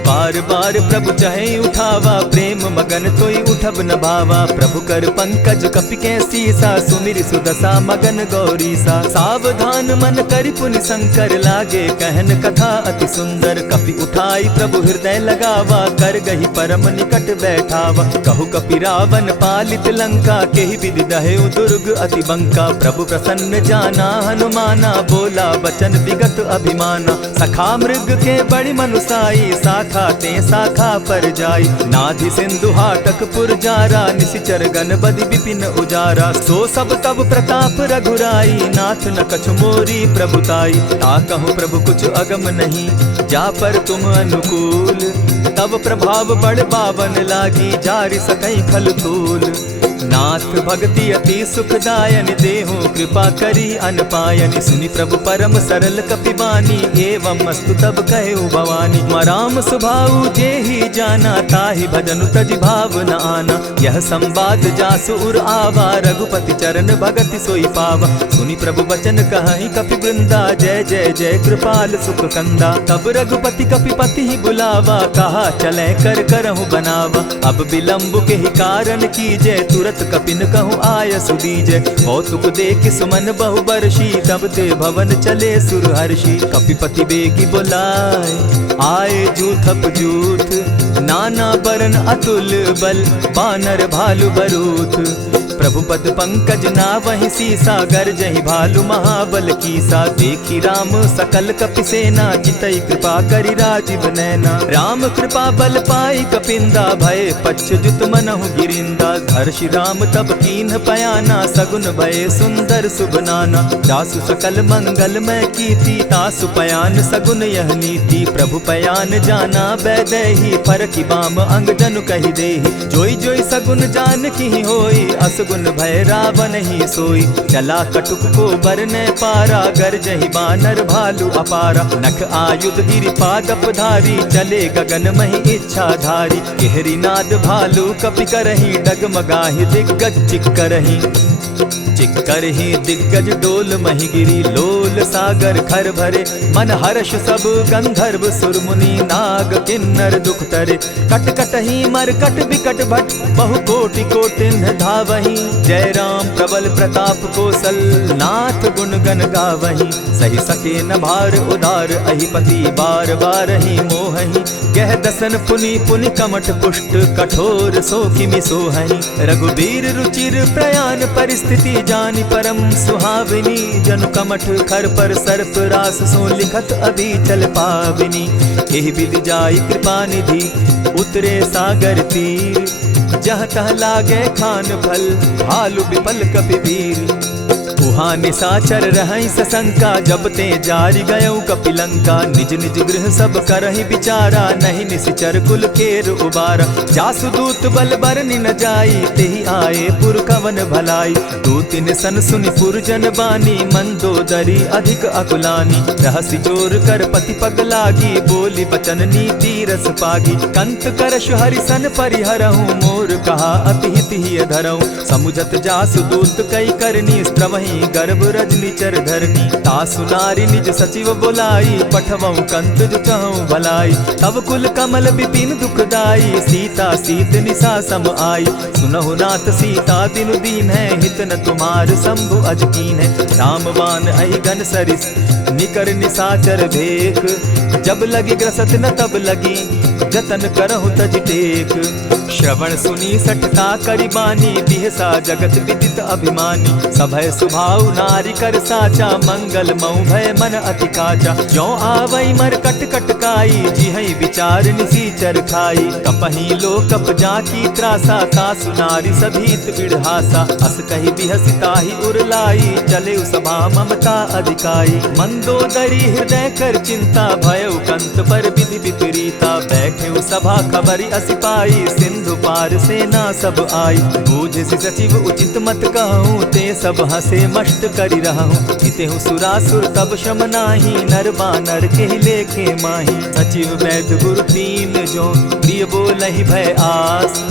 बार बार प्रभु चहे उठावा, प्रेम मगन तोई उठब न भावा। प्रभु कर पंकज कपि के सीसा, सुमिर सुदशा मगन गौरीसा। सावधान मन करि पुनि शंकर, लागे कहन कथा अति सुंदर। कपि उठाई प्रभु हृदय लगावा, कर गही परम निकट बैठावा। कहु कपि रावण पालित लंका, केहि विधि दहेउ दुर्ग अति बंका। प्रभु प्रसन्न जाना हनुमाना, बोला बचन विगत अभिमाना। सखा मृग के बड़ी मनुसाई, साखा ते शाखा पर जाई। नाधि सिंधु हाटक पुर जारा, निशिचर गण बदि विपिन उजारा। सो सब तब प्रताप रघुराई, नाथ न कछु मोरी प्रभुताई। ताकहु प्रभु कुछ अगम नहीं, जा पर तुम अनुकूल। तब प्रभाव बड़ बावन लागी, जारि सकई खल तूल। नाथ भक्ति अति सुखदायन, देहु कृपा करी अनपायनि। सुनि प्रभु परम सरल कपिबानी, एवं मस्तु तब कहु भवानी। मराम सुभाऊ जेहि जाना, ताहि भजनु तजि भाव न आना। यह संवाद जासु उर आवा, रघुपति चरण भगति सोई पावा। सुनि प्रभु बचन कहहि कपि वृंदा, जय जय जय कृपाल सुख कंदा। तब रघुपति कपिपति ही बुलावा, कहा चले कर करहु बनावा। अब विलंब के ही कारण कीजय, तुरत कपिन कहूँ आय सुदीजय। कौतुक देख सुमन बहु बरसी, तब ते भवन चले सुर हर्षि। कपिपति बेगी बुलाए, आए जूथप जूथ। नाना बरन अतुल बल, बानर भालु बरूथ। प्रभु पद पंकज नावहि सीसा, गर्जहि भालु महाबल कीसा। देखी राम सकल कपिसेना, चितई कृपा करि राजीव नैना। राम कृपा बल पाई कपिंदा, भय पच्युत मनहु गिरिंदा। हर्षि राम तब कीन्ह पयाना, सगुन भय सुंदर शुभ नाना। जासु सकल मंगल मैं कीति, तासु पयान सगुन यह नीति। प्रभु पयान जाना बैदेही, फरकि बाम अंग जनु कहि देहि। जोई जोई सगुन जान की होई, असगुन भय रावण ही सोई। चला कटुक को बरने पारा, गर्जहि बानर भालु अपारा। नख आयुध गिरि पादप धारी, चले गगन महि इच्छा धारी। केहरी नाद भालु कपि करहि, डगमगाहि दिग्गज चिक्करहि। चिक्कर ही दिग्गज डोल मही गिरी, लोल सागर खर भरे, मन हर्ष सब गंधर्व सुर मुनि, नाग किन्नर दुख तरे। कट कट ही मरकट बिकट भट, बहु कोटि कोटिन्ह धावहीं, जय राम प्रबल प्रताप कौशल, नाथ गुण गण गावहीं। सही सके न भार उदार अहिपति, बार बार ही मोहहीं, कह दसन पुनि पुनि कमठ पुष्ट, कठोर सो किमि सोहहीं। रघुबीर रुचिर प्रयाण परिस्थिति, जानि परम सुहाविनी, जनु कमठ खर पर सर्प रास, सो लिखत अभी चल पाविनी। एहि विधि जाई कृपा निधि, उतरे सागर तीर, जहाँ तह लागे खान फल, भालु विपल कपिवीर। उहाँ निशाचर रहै सशंका, जब ते जारि गयौ कपिलंका, निज निज गृह सब करहि विचारा, नहीं निशिचर कुल केर उबारा। जासु दूत बल बरनि न जाई, तेहि आए पुर कवन भलाई। दूतिन सन सुनि पुरजन बानी, मंदोदरी अधिक अकुलानी। रहसि जोर कर पति पग लागी, बोली बचन नीति रस पागी। कंत करश हरिसन परिहरहु, मोर कहा अति हित ही धरहु। समुझत जासु दूत कई करनी, स्त्रवहि गर्भ रजनी चर धरनी। तासु नारी निज सचिव बोलाई, पठवऊ कंत जो चहु भलाई। तब कुल कमल विपिन दुखदाई, सीता सीत निशा सम आई। सुनहु नाथ सीता बिनु दीन है, हित न तुम्हार शंभु अजकीन है। रामबान अहिगन सरिस, निकर निशाचर भेक, जब लगी ग्रसत न तब लगी, जतन करहु तज टेक। श्रवण सुनी सठता करिबानी, बिहसा जगत विदित अभिमानी। सभय सुभाव नारी कर साचा, मंगल मऊ भय मन अति काचा। जो आवई मर कट कट काई, जिहई विचार निसीचर खाई। कपही लो कप जाकी त्रासा, तासु नारी सभीत बिढ़ासा। अस कही बिहसिता ही उरलाई, चले सभा ममता अधिकाई। मंदोदरी हृदय कर चिंता, भयउ कंत पर विधि विपरीता। बैठे सभा खबरी असिपाई, सिंधु पार सेना सब आई। बूझि सचिव उचित मत कहूँ, ते सब हसे मष्ट करि रहूँ। जितेहु सुरासुर तब श्रम नाही, नर बानर के लेखे माही। सचिव वैद्य गुरु तीन जो, प्रिय बोलहि भय आस।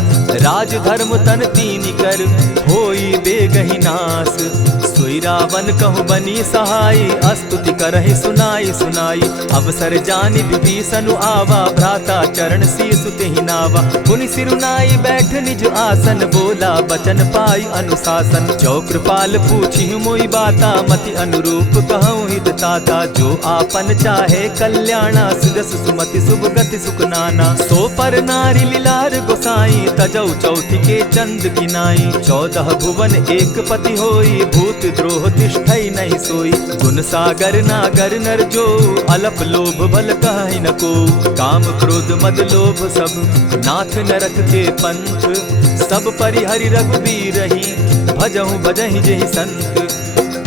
राज धर्म तन तीन कर, होई बेगहि नास। सोई रावण कहु बनी सहाय, स्तुति करहि सुनाई सुनाई। अवसर जानि विभीषण आवा, भ्राता चरण शीसु तेहि नावा। मुनि सिरुनाई बैठ निज आसन, बोला बचन पाई अनुशासन। जो कृपाल पूछी मोई बाता, मति अनुरूप कहूँ हित ताता। जो आपन चाहे कल्याणा, सुजस सुमति शुभ गति सुख नाना। सो पर नारी लीलार गोसाई, तजौ चौथि के चंद किनाई। 14 भुवन एक पति होई, भूत द्रोह तिष्ठई नहीं सोई। गुण सागर नागर नर जो, अलप लोभ बल कहि न को। काम क्रोध मद लोभ सब, नाथ नरक के पंथ। सब परिहरि रघुबीर ही, भजहु भजहि जेहि संत।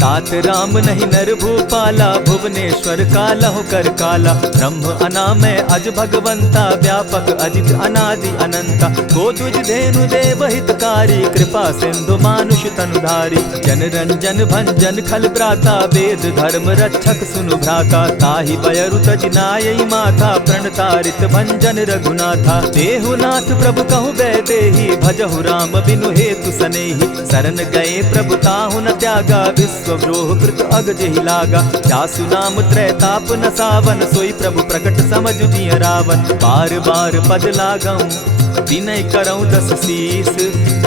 तात राम नहीं नर भूपाला, भुवनेश्वर कालहु कर काला। ब्रह्म अनामय अज भगवंता, व्यापक अजित अनादि अनंता। गोद्विज धेनु देव हितकारी, कृपा सिंधु मानुष तनुधारी। जन रंजन भंजन खल भ्राता, वेद धर्म रक्षक सुनु भ्राता। ताहि बयरु तज नायई माथा, प्रणतारित भंजन रघुनाथा। देहुनाथ प्रभु कहु बैदेही, भजहु राम बिनु हेतु सनेही। शरण गए प्रभु ताहु न त्यागा, विश्वव्रोह कृत अग जेहि लागा। जासु नाम त्रैताप न सावन, सोई प्रभु प्रकट समझ जिय रावण। बार बार पद लागऊं, विनय करऊं 10 शीस।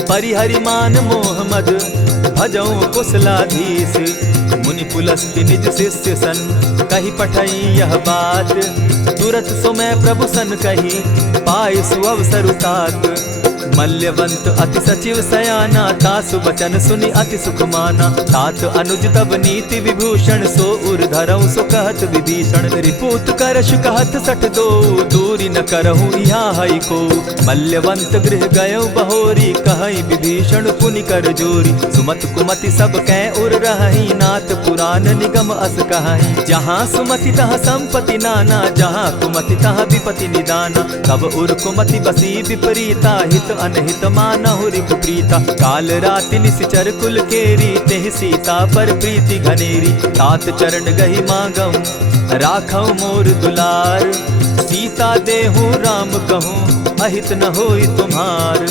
परिहरि मान मोह मद, भजऊं कुशलाधीश। मुनि पुलस्ति निज शिष्य सन, कही पठई यह बात। तुरत सो मैं प्रभु सन कही, पाए सुअवसर तात। मल्यवंत अति सचिव सयाना, तासु बचन सुनि अति सुख माना। तात अनुज तब नीति विभूषण, सो उर धरऊं सो कहत विभीषण। रिपुत करश कहत सठ दो, दूरी न करहूँ यहाँ हई को। मल्यवंत गृह गयो बहोरी, कहई विभीषण पुनि कर जोरी। सुमत कुमति सब कै उर रहई, नाथ पुराण निगम अस कहई। जहाँ सुमति तहाँ संपत्ति नाना, जहाँ कुमति तहाँ विपति निदाना। तब उर कुमति बसी विपरीता, हित अनहित मानहु रिपु प्रीता। काल राति निशिचर कुल केरी, तेहि सीता पर प्रीति घनेरी। तात चरण गहि मांगऊं, राखऊं मोर दुलार। सीता देहूं राम कहूं, अहित न होई तुम्हार।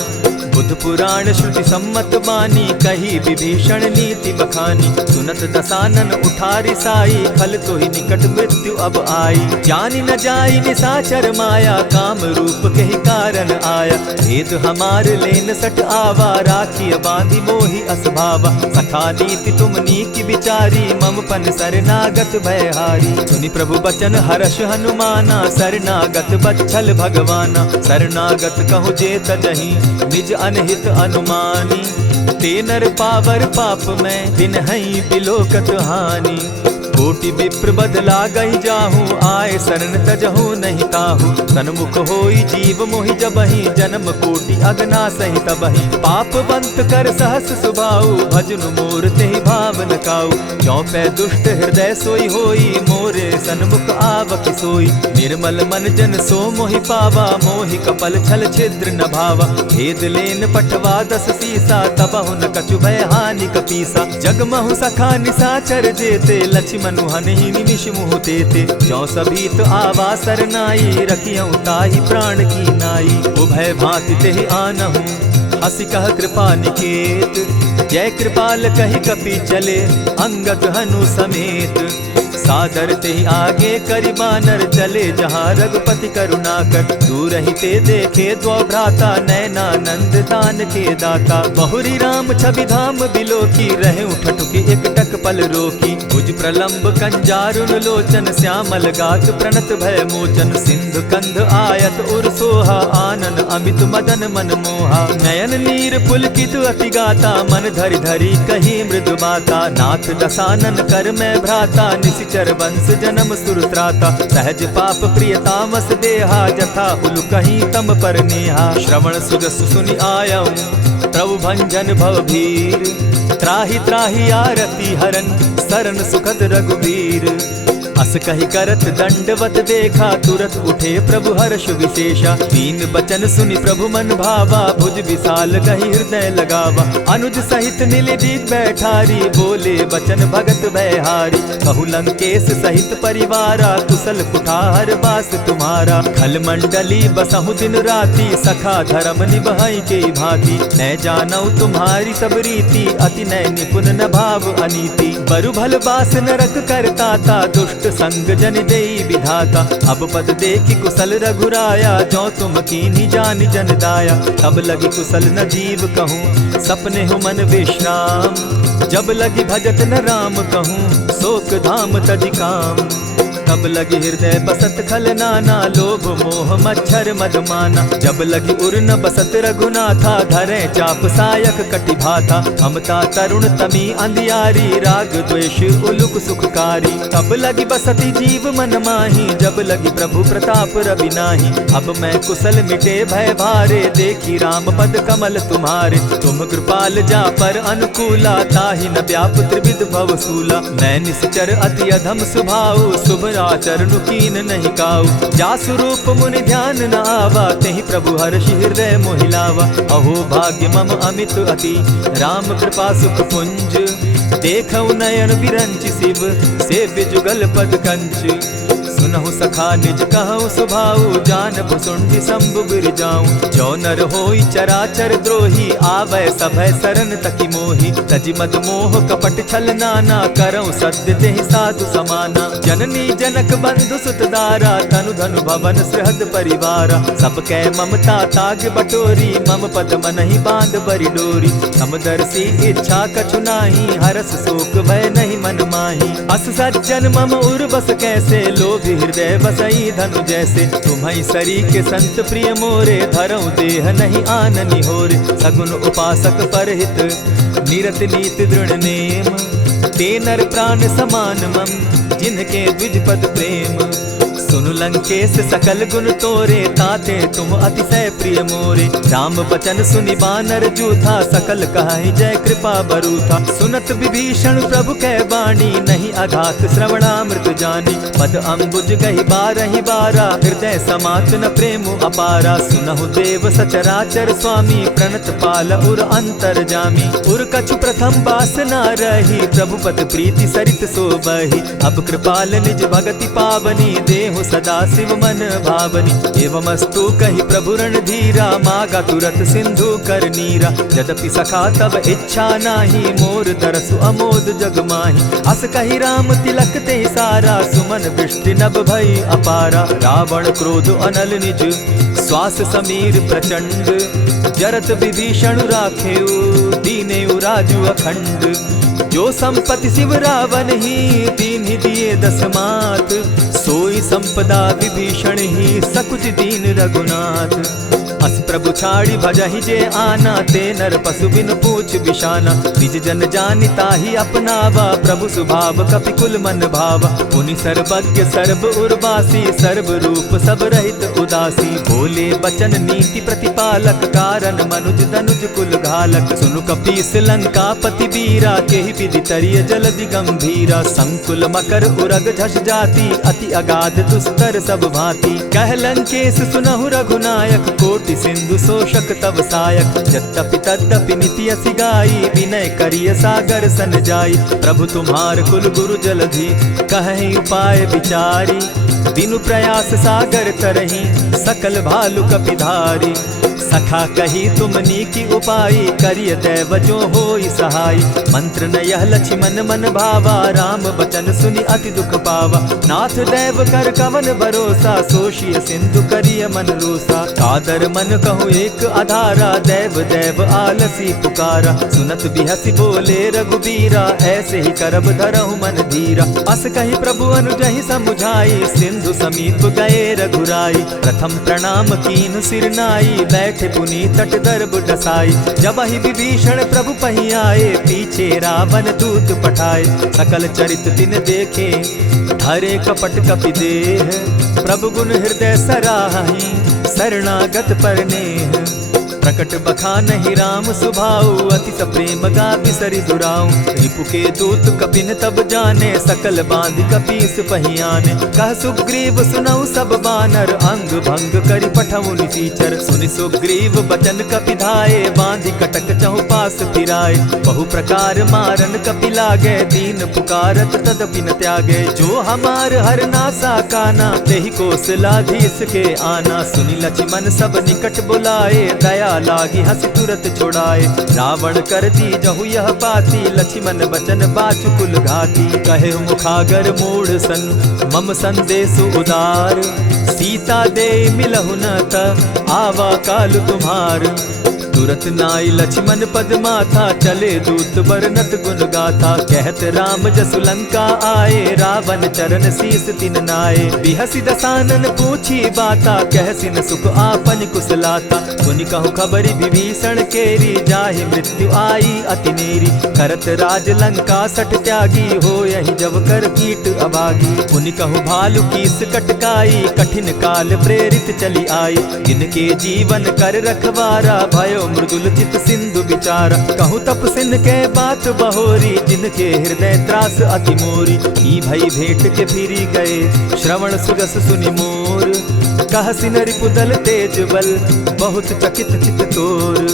बुध पुराण श्रुति सम्मत बानी, कही विभीषण नीति बखानी। सुनत दसानन उठारी साई, खल तो ही निकट मृत्यु अब आई। जानी न जाई निशाचर माया, काम रूप के ही कारण आया। भेद हमार लेन सट आवा, राखिय बांधी मोहि असभावा। सखा नीति तुम नीक विचारी, मम पन शरणागत भयहारी। सुनि प्रभु बचन हर्ष हनुमाना, शरणागत बच्छल भगवाना। शरणागत कहु जे तजहि, निज अनहित अनुमानी। ते नर पावर पाप में, बिनहि बिलोकत हानि। कोटि विप्र बदला गई जाहू, आए शरण तजहू नहीं ताहू। सन्मुख होई जीव मोहि जबहि, जन्म कोटि अगना सही तबहि। पाप बंत कर सहस सुभाऊ, भजनु मोर तेहि भावन काऊ। चौपै दुष्ट हृदय सोई होई, मोरे सन्मुख आवक सोई। निर्मल मन जन सो मोहि पावा, मोहि कपल छल छिद्र न भावा। भेद लेन पठवा दस सीसा, तबहु न कछु भय हानि कपीसा। जगमहु सखा निशाचर जेते, लक्ष्मण हनहि निमिष मुह तेते। जो सभीत आवा सरनाई, रखियऊ ताहि प्राण की नाई। उभय भांति तेहि आनहु, हसी कह कृपा निकेत। जय कृपाल कहि कपि चले, अंगद हनु समेत। सादर तेहि आगे करि बानर, चले जहाँ रघुपति करुणाकर। दूर ही ते देखे द्वौ भ्राता, नैनानंद दान के दाता। बहुरी राम छवि धाम बिलोकी, रहे ठठुकी एक टक पल रोकी। भुज प्रलंब कंजारुन लोचन, श्यामल गात प्रणत भय मोचन। सिंधु कंध आयत उर सोहा, आनन अमित मदन मन मोहा। नयन नीर पुलकित अति गाता, मन धरि धरि कही मृदु बाता। नाथ दसानन कर मैं भ्राता, निशिचर वंश जन्म सुरत्राता। सहज पाप प्रिय तामस देहा, जथा उलु कहीं तम पर नेहा। श्रवण सुजस सुनि आयऊं, प्रभु भंजन भव भीर। त्राहि त्राहि आरती हरन, सरन सुखद रघुवीर। अस कहि करत दंडवत देखा, तुरत उठे प्रभु हर्ष विशेषा। दीन बचन सुनि प्रभु मन भावा, भुज विशाल कहि हृदय लगावा। अनुज सहित नीलदीप बैठारी, बोले बचन भगत भयहारी। कहु लंकेश सहित परिवारा, कुशल कुठार बास तुम्हारा। खल मंडली बसहु दिन राति, सखा धर्म निभाई के भांति। न जानौ तुम्हारी सब रीति, अति नय निपुण न भाव अनीति। बरु भल बास नरक करताता, दुष्ट संग जन देई विधाता। अब पद देखि कुशल रघुराया, जो तुम कीन्ही जानि जन दाया। तब लगी कुशल न जीव कहूँ, सपने हो मन विश्राम। जब लगी भजत न राम कहूँ, शोक धाम तज काम। तब लगी हृदय बसत खल नाना, लोभ मोह मच्छर मदमाना। जब लगी उर न बसत रघुनाथा, धरे चाप सायक कटि भाथा। ममता तरुण तमी अंधियारी, राग द्वेष उलुक सुखकारी। तब लगी बसती जीव मन माही, जब लगी प्रभु प्रताप रवि नाही। अब मैं कुशल मिटे भय भारे, देखी राम पद कमल तुम्हारे। तुम कृपाल जा पर अनुकूला, ताहि न व्याप त्रिविध भवसूला। मैं निश्चर अति अधम स्वभाव, शुभ आचरण कीन नहीं काऊ। जासु रूप मुनि ध्यान न आवा, तेहि प्रभु हर्षि हृदय मोहिलावा। अहो भाग्य मम अमित अति, राम कृपा सुख पुंज। देखऊ नयन विरंच शिव, सेव्य जुगल पद कंच। सुनहु सखा निज कहु सुभाऊ, जान भुसुंडि शंभु गिर जाऊं। जो नर होई चराचर द्रोही, आवे सभय शरण तकी मोहि। तजि मद मोह कपट छल नाना, करऊं सत्य तेहि साधु समाना। जननी जनक बंधु सुत दारा, तनु धनु भवन सृहद परिवारा। सब कै ममता ताग बटोरी, मम पद मनहि बांध बरि डोरी। समदर्शी इच्छा कछु नाही, हरस शोक भय नहीं मन माही। अस सज्जन मम उर बस कैसे, लोभी हृदय बसई धनु जैसे। तुम्हि सरी के संत प्रिय मोरे, धरऊ देह नहीं आननि होरे। सगुन उपासक परहित, निरत नीति दृढ़ नेम। ते नर प्राण समान मम, जिनके द्विज पद प्रेम। सुनु लंकेश सकल गुण तोरे, ताते तुम अतिशय प्रिय मोरे। राम बचन सुनि बानर जूथा, सकल कहाहि जय कृपा बरूथा। सुनत विभीषण प्रभु कै बाणी, नहीं अघात श्रवणामृत जानी, पद अम्बुज गही बारहि बारा, हृदय समात न प्रेम अपारा। सुनहु देव सचराचर स्वामी, प्रणत पाल उर अंतर जामी। उर कछु प्रथम बासना रही, प्रभु पद प्रीति सरित सोबही। अब कृपाल निज भगति पावनी, देहु सदा शिव मन भावनी। एवमस्तु कही प्रभु रणधीरा, मागा तुरत सिंधु कर नीरा। यद्यपि सखा तब इच्छा नाही, मोर दरसु अमोद जग माही। अस कही राम तिलक ते सारा, सुमन वृष्टि नभ भई अपारा। रावण क्रोध अनल निज, श्वास समीर प्रचंड। जरत विभीषण राखेउ, दीनेउ राजु अखंड। जो संपत्ति शिव रावण ही, दीन दिए दस मात। सोई संपदा विभीषण ही, सकुच दीन रघुनाथ। अस प्रभु छाड़ी भजहि जे आना, ते नर पशु बिन पूछ बिशाना। निज जन जानिता ही अपनावा, प्रभु स्वभाव कपि कुल मन भावा। पुनि सर्वज्ञ सर्व उर्वासी, सर्व रूप सब रहित उदासी। बोले बचन नीति प्रतिपालक, कारण मनुज धनुज कुल घालक। सुनु कपीस लंकापति वीरा, केहि विधि तरिय जलधि गंभीरा। संकुल मकर उरग झष जाति, अति अगाध दुस्तर सब भांति। कह लंकेश सुनहु रघुनायक, कोटि सिंधु शोषक तव सायक। यद्यपि तद्यपि नीति असि गाई, विनय करिय सागर सन जाई। प्रभु तुम्हार कुल गुरु जलधि, कहि उपाय विचारी। बिनु प्रयास सागर तरही, सकल भालु कपिधारी। सखा कही तुमनी की उपाय, करिय दैव जो होई सहाय। मंत्र न यह लक्ष्मण मन भावा, राम बचन सुनि अति दुख पावा। नाथ दैव कर कवन भरोसा, सोषिय सिंधु करिय मन रोसा। कादर मन कहूँ एक आधारा, दैव दैव आलसी पुकारा। सुनत बिहसी बोले रघुबीरा, ऐसे ही करब धरहु मन धीरा। अस कही प्रभु अनुजहि समुझाई, सिंधु समीप गए रघुराई। प्रथम प्रणाम कीन सिर नाई, बैठे पुनि तट दर्ब डसाई। जब ही विभीषण प्रभु पही आए, पीछे रावण दूत पठाए। सकल चरित तिन देखे, धरे कपट कपि देह। प्रभु गुण हृदय सराहि, शरणागत पर नेह। प्रकट बखानहि राम सुभाऊ, अति सप्रेम गा बिसरि दुराऊ। रिपु के दूत कपिन तब जाने, सकल बांधि कपीस पहियाने। कह सुग्रीव सुनऊ सब बानर, अंग भंग करि पठऊ निसीचर। सुनि सुग्रीव बचन कपि धाये, बांधि कटक चहु पास फिराए। बहु प्रकार मारन कपि लागे, दीन पुकारत तदपि न त्यागे। जो हमार हर नासा काना, तेहि कौशलाधीश के आना। सुनि लक्ष्मण सब निकट बुलाए, दया लागी हंस तुरत छुड़ाए। रावण कर दी जहु यह बाती, लक्ष्मण बचन बाचु कुल घाती। कहे मुखागर मूढ़ सन, मम संदेश उदार। सीता दे मिलहु न त, आवा काल तुम्हार। तुरत नाई लक्ष्मण पद माथा, चले दूत बरनत गुण गाथा। कहत राम जसु लंका आए, रावण चरण शीस तिन नाये। बिहसि दसानन पूछी बाता, कहसि न सुख आपन कुशलाता। सुनि कहु खबरि विभीषण केरी, जाहि मृत्यु आई अति नेरी। करत राज लंका सठ त्यागी, हो यही जब कर कीट अभागी। पुनि कहु भालु कीस कटकाई, कठिन काल प्रेरित चली आई। जिनके जीवन कर रखवारा, भयो मृदुल चित सिंधु विचारा। कहु तप सिन के बात बहोरी, जिनके हृदय त्रास अति मोरी। ई भई भेंट के फिरी गए, श्रवण सुजस सुनि मोर। कहसि न रिपुदल तेज बल, बहुत चकित चित तोर।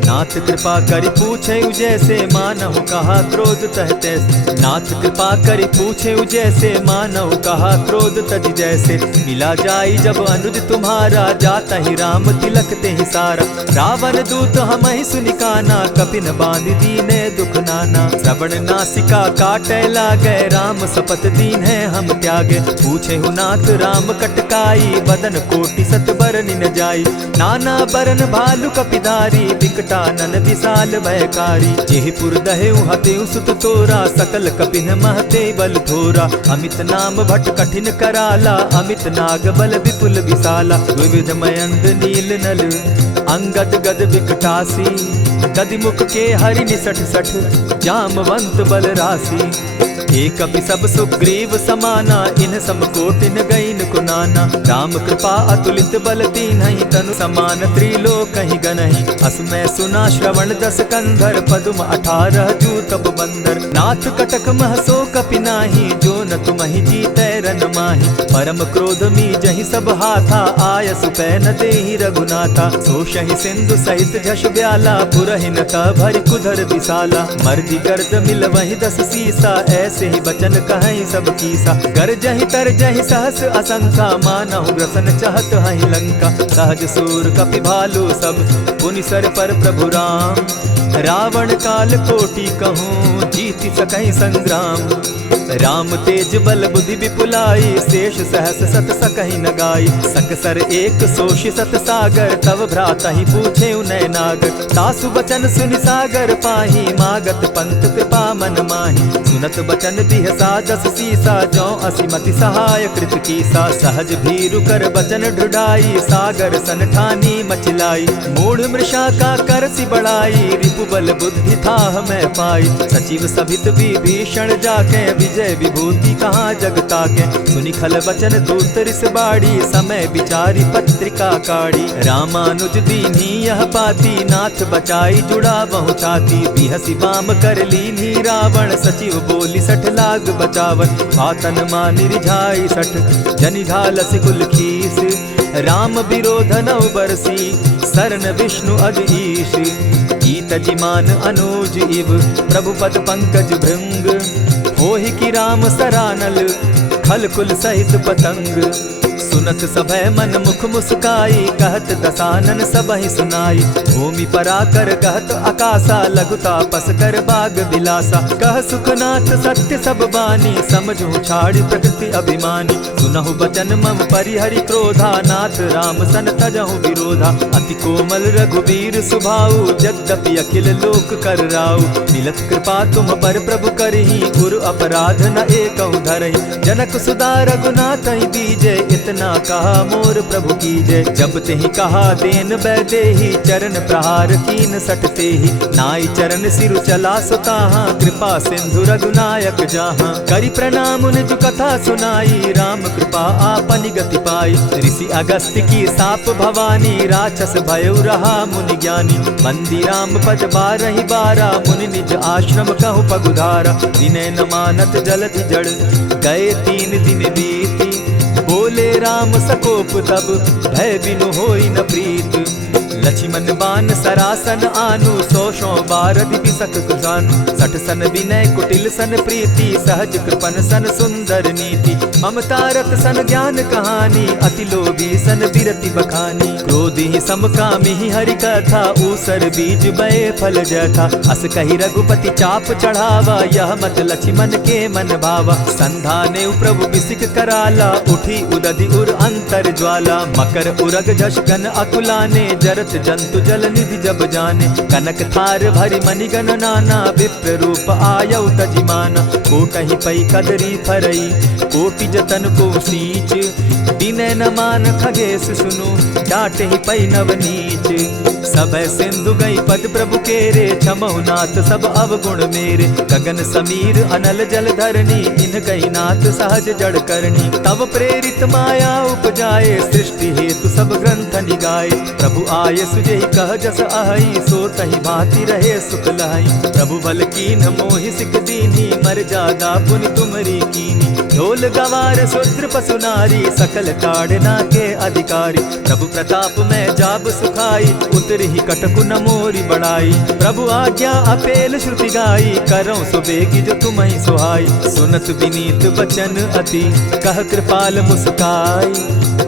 नाथ कृपा करि पूछे जैसे, मानहु कहा क्रोध तह तैसे। नाथ कृपा करि पूछे जैसे, मानहु कहा क्रोध तज जैसे। मिला जाई जब अनुज तुम्हारा, जाता ही राम तिलक ते ही सारा। रावण दूत हम ही सुनिकाना, कपिन बांध दीने दुख नाना। श्रवण नासिका काटे लागे, राम सपत दीन है हम त्यागे। पूछे हु नाथ राम कटकाई, बदन कोटि सत बरन न जाई। नाना बरन भालु कपिधारी, विकटानन विशाल भयकारी। जेहिपुर दहेउ हतेउ सुत तोरा, सकल कपिन महते बल थोरा। अमित नाम भट कठिन कराला, अमित नाग बल विपुल विशाला। विविध मयंद नील नल, अंगद गद विकटासी। गदिमुख के हरि निसठ सठ, जामवंत बल राशि। एक कपि सब सुग्रीव समाना, इन सम कोटिन गईन को नाना। राम कृपा अतुलित बल तीन्हि तनु समान त्रिलोक कहीं गनहि। असमय सुना श्रवण दस कंधर पद्म 18 जूतप बंदर। नाथ कटक महसो कपि नाही जो न तुमहि जीतै रन माहि। परम क्रोध मी जहि सब हाथा आय सुपै न देहि रघुनाथा। सोषहि सिंधु सहित झष ब्याला पुरहि न भरि कुधर विशाला। मर्दि गर्द मिल वही 10 सीसा ऐसे ही बचन कहीं सब कीसा। गरजहि तरजहि सहस असंख्या मानहु ग्रसन चहत हहि लंका। सहज सूर कपि भालु सब पुनि सर पर प्रभु राम। रावण काल कोटि कहूँ जीति सकहि संग्राम। राम तेज बल बुद्धि विपुलाई शेष सहस सत सकहि न गाई। सकसर एक सोषि सत सागर तव भ्राता ही पूछे उनय नागर। तासु बचन सुनि सागर पाही मागत पंत कृपा मन माही। सुनत बचन बिहसा 10 सीसा जौ असिमति सहाय कृत कीसा। सहज भीरु कर बचन ढुढ़ाई सागर सन ठानी मचिलाई। मूढ़ मृषा का करसि बढ़ाई रिपु बल बुद्धि थाह मैं पाई। सचिव सभित विभीषण जाके विजय विभूति कहाँ जगता के। सुनि खल बचन दूत रिस बाड़ी समय विचारी पत्रिका काढ़ी। रामानुज दीन्ही यह पाती नाथ बचाई जुड़ा बहु छाती। बिहसी बाम कर लीनी रावण सचिव बोली 60 लाग बचावन। आतन मानि रिझाई 60 जनि ढालस कुल खीस। राम विरोध नौ बरसी सरन विष्णु अज ईश। गीत जिमान अनुज इव प्रभु पद पंकज भृंग। होहि कि राम सरानल खल कुल सहित पतंग। सुनत सभय मन मुख मुस्काई कहत दसानन सबहि सुनाई। भूमि पराकर कहत आकाशा लघुता पस कर बाग बिलासा। कह सुखनाथ सत्य सब बानी समझू छाड़ी प्रकृति अभिमानी। सुनहु बचन मम परिहरि क्रोधा नाथ राम सन तजहु विरोधा। अति कोमल रघुवीर सुभाऊ यद्यपि अखिल लोक कर राऊ। मिलत कृपा तुम पर प्रभु करही गुरु अपराध न एकहु धरहि। जनक सुदा रघुनाथ ही दीजे इतना कहा मोर प्रभु कीजे। जब तेहि कहा देन बैदेही चरण प्रहार कीन सटते ही। नाई चरण सिरु चला सुताहा कृपा सिंधु रघुनायक जहाँ। करि प्रणाम निज कथा सुनाई राम कृपा आपनि गति पाई। ऋषि अगस्त्य की साप भवानी राक्षस भयउ रहा मुनि ज्ञानी। बंदी राम पद 12 बारा मुनि निज आश्रम कहु पगुधारा। विनय न मानत जलधि जड़ गए 3 दिन बीती। बोले राम सकोप तब भय बिनु होई न प्रीत। लक्ष्मण बान सरासन आनु 100 बारदि बिसक कुजानु। 60 सन विनय कुटिल सन प्रीति सहज कृपन सन सुंदर नीति। ममता रत सन ज्ञान कहानी अति लोभी सन बिरति बखानी। क्रोधि समकामी हरि कथा ऊसर बीज बये फल जथा। अस कही रघुपति चाप चढ़ावा यह मत लक्ष्मण के मन भावा। संधाने प्रभु बिसिक कराला उठी उदधि उर अंतर ज्वाला। मकर उरग झष घन अकुलाने जरत जंतु जल निधि जब जाने। कनक थार भरि मणिगण नाना विप्र रूप आयौ तजिमाना। कोटहि पै कदरी फरई कोटि जतन को सींच। विनय न मान खगेश सुनु डांटहि पै नव नीच। सबय सिंधु गई पद प्रभु केरे क्षमहु नाथ सब अवगुण मेरे। गगन समीर अनल जल धरणी इन कही नाथ सहज जड़ करणी। तब प्रेरित माया उपजाए सृष्टि हेतु सब ग्रंथ निगाए। प्रभु आय सुजेहि कह जस अहि सो तहि भांति रहे सुख लहै। प्रभु बल कीन मोहि सिख दीनी मर जादा पुनि तुमरी कीनी। ढोल गवार शूद्र पशु नारी सकल ताड़ना के अधिकारी। प्रभु प्रताप में जाब सुखाई उतरहि कटकु न मोरी बढ़ाई। प्रभु आज्ञा अपेल श्रुति गाई करऊँ सुबेगी जो तुम्हि सुहाई। सुनत विनीत बचन अति कह कृपाल मुस्काई।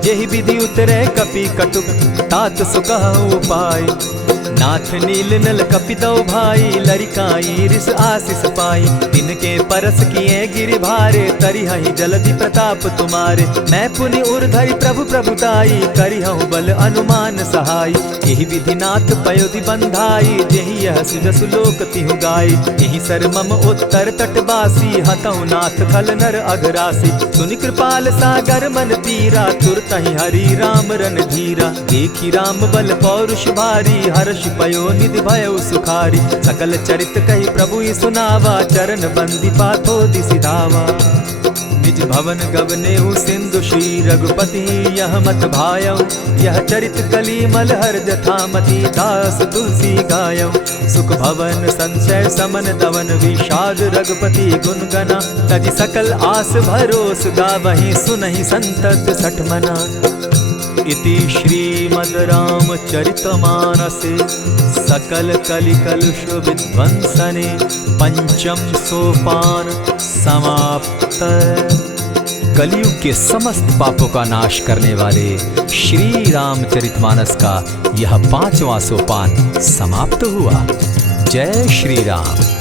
जेहि विधि उतरे कपि कटुक तात सुकहु उपाय। नाथ नील नल कपि दौ भाई लरिकाई रिस आशीष पाई। तिनके परस किए गिरि भारे तरिहहि जलधि प्रताप तुम्हारे। मैं पुनि उर्धरि प्रभु प्रभुताई करिहु बल अनुमान सहाय। एहि विधि नाथ पयोधि बंधाई जेहि यह सुजसु लोक तिहु गाई। एहि सर मम उत्तर तटवासी हतहु नाथ खल नर अघरासी। सुनि कृपाल सागर मन पीरा तुरतहि हरि राम रन धीरा। देखि राम बल पौरुष भारी हर्ष पयो निधि भयउ सुखारी। सकल चरित कही प्रभु ही सुनावा चरण बंदी पाथो दिसि धावा। निज भवन गवनेहु सिंधु श्री रघुपति यह मत भायौ। यह चरित कलिमल हर जथामति दास तुलसी गायौ। सुख भवन संशय समन दवन विषाद रघुपति गुण गना। तज सकल आस भरोस गावहि सुनहि संतत सठ मना। इति श्रीमद् रामचरितमानसे सकल कलि कलुष विध्वंसने पंचम सोपान समाप्त। कलयुग के समस्त पापों का नाश करने वाले श्री रामचरितमानस का यह 5वां सोपान समाप्त हुआ। जय श्री राम।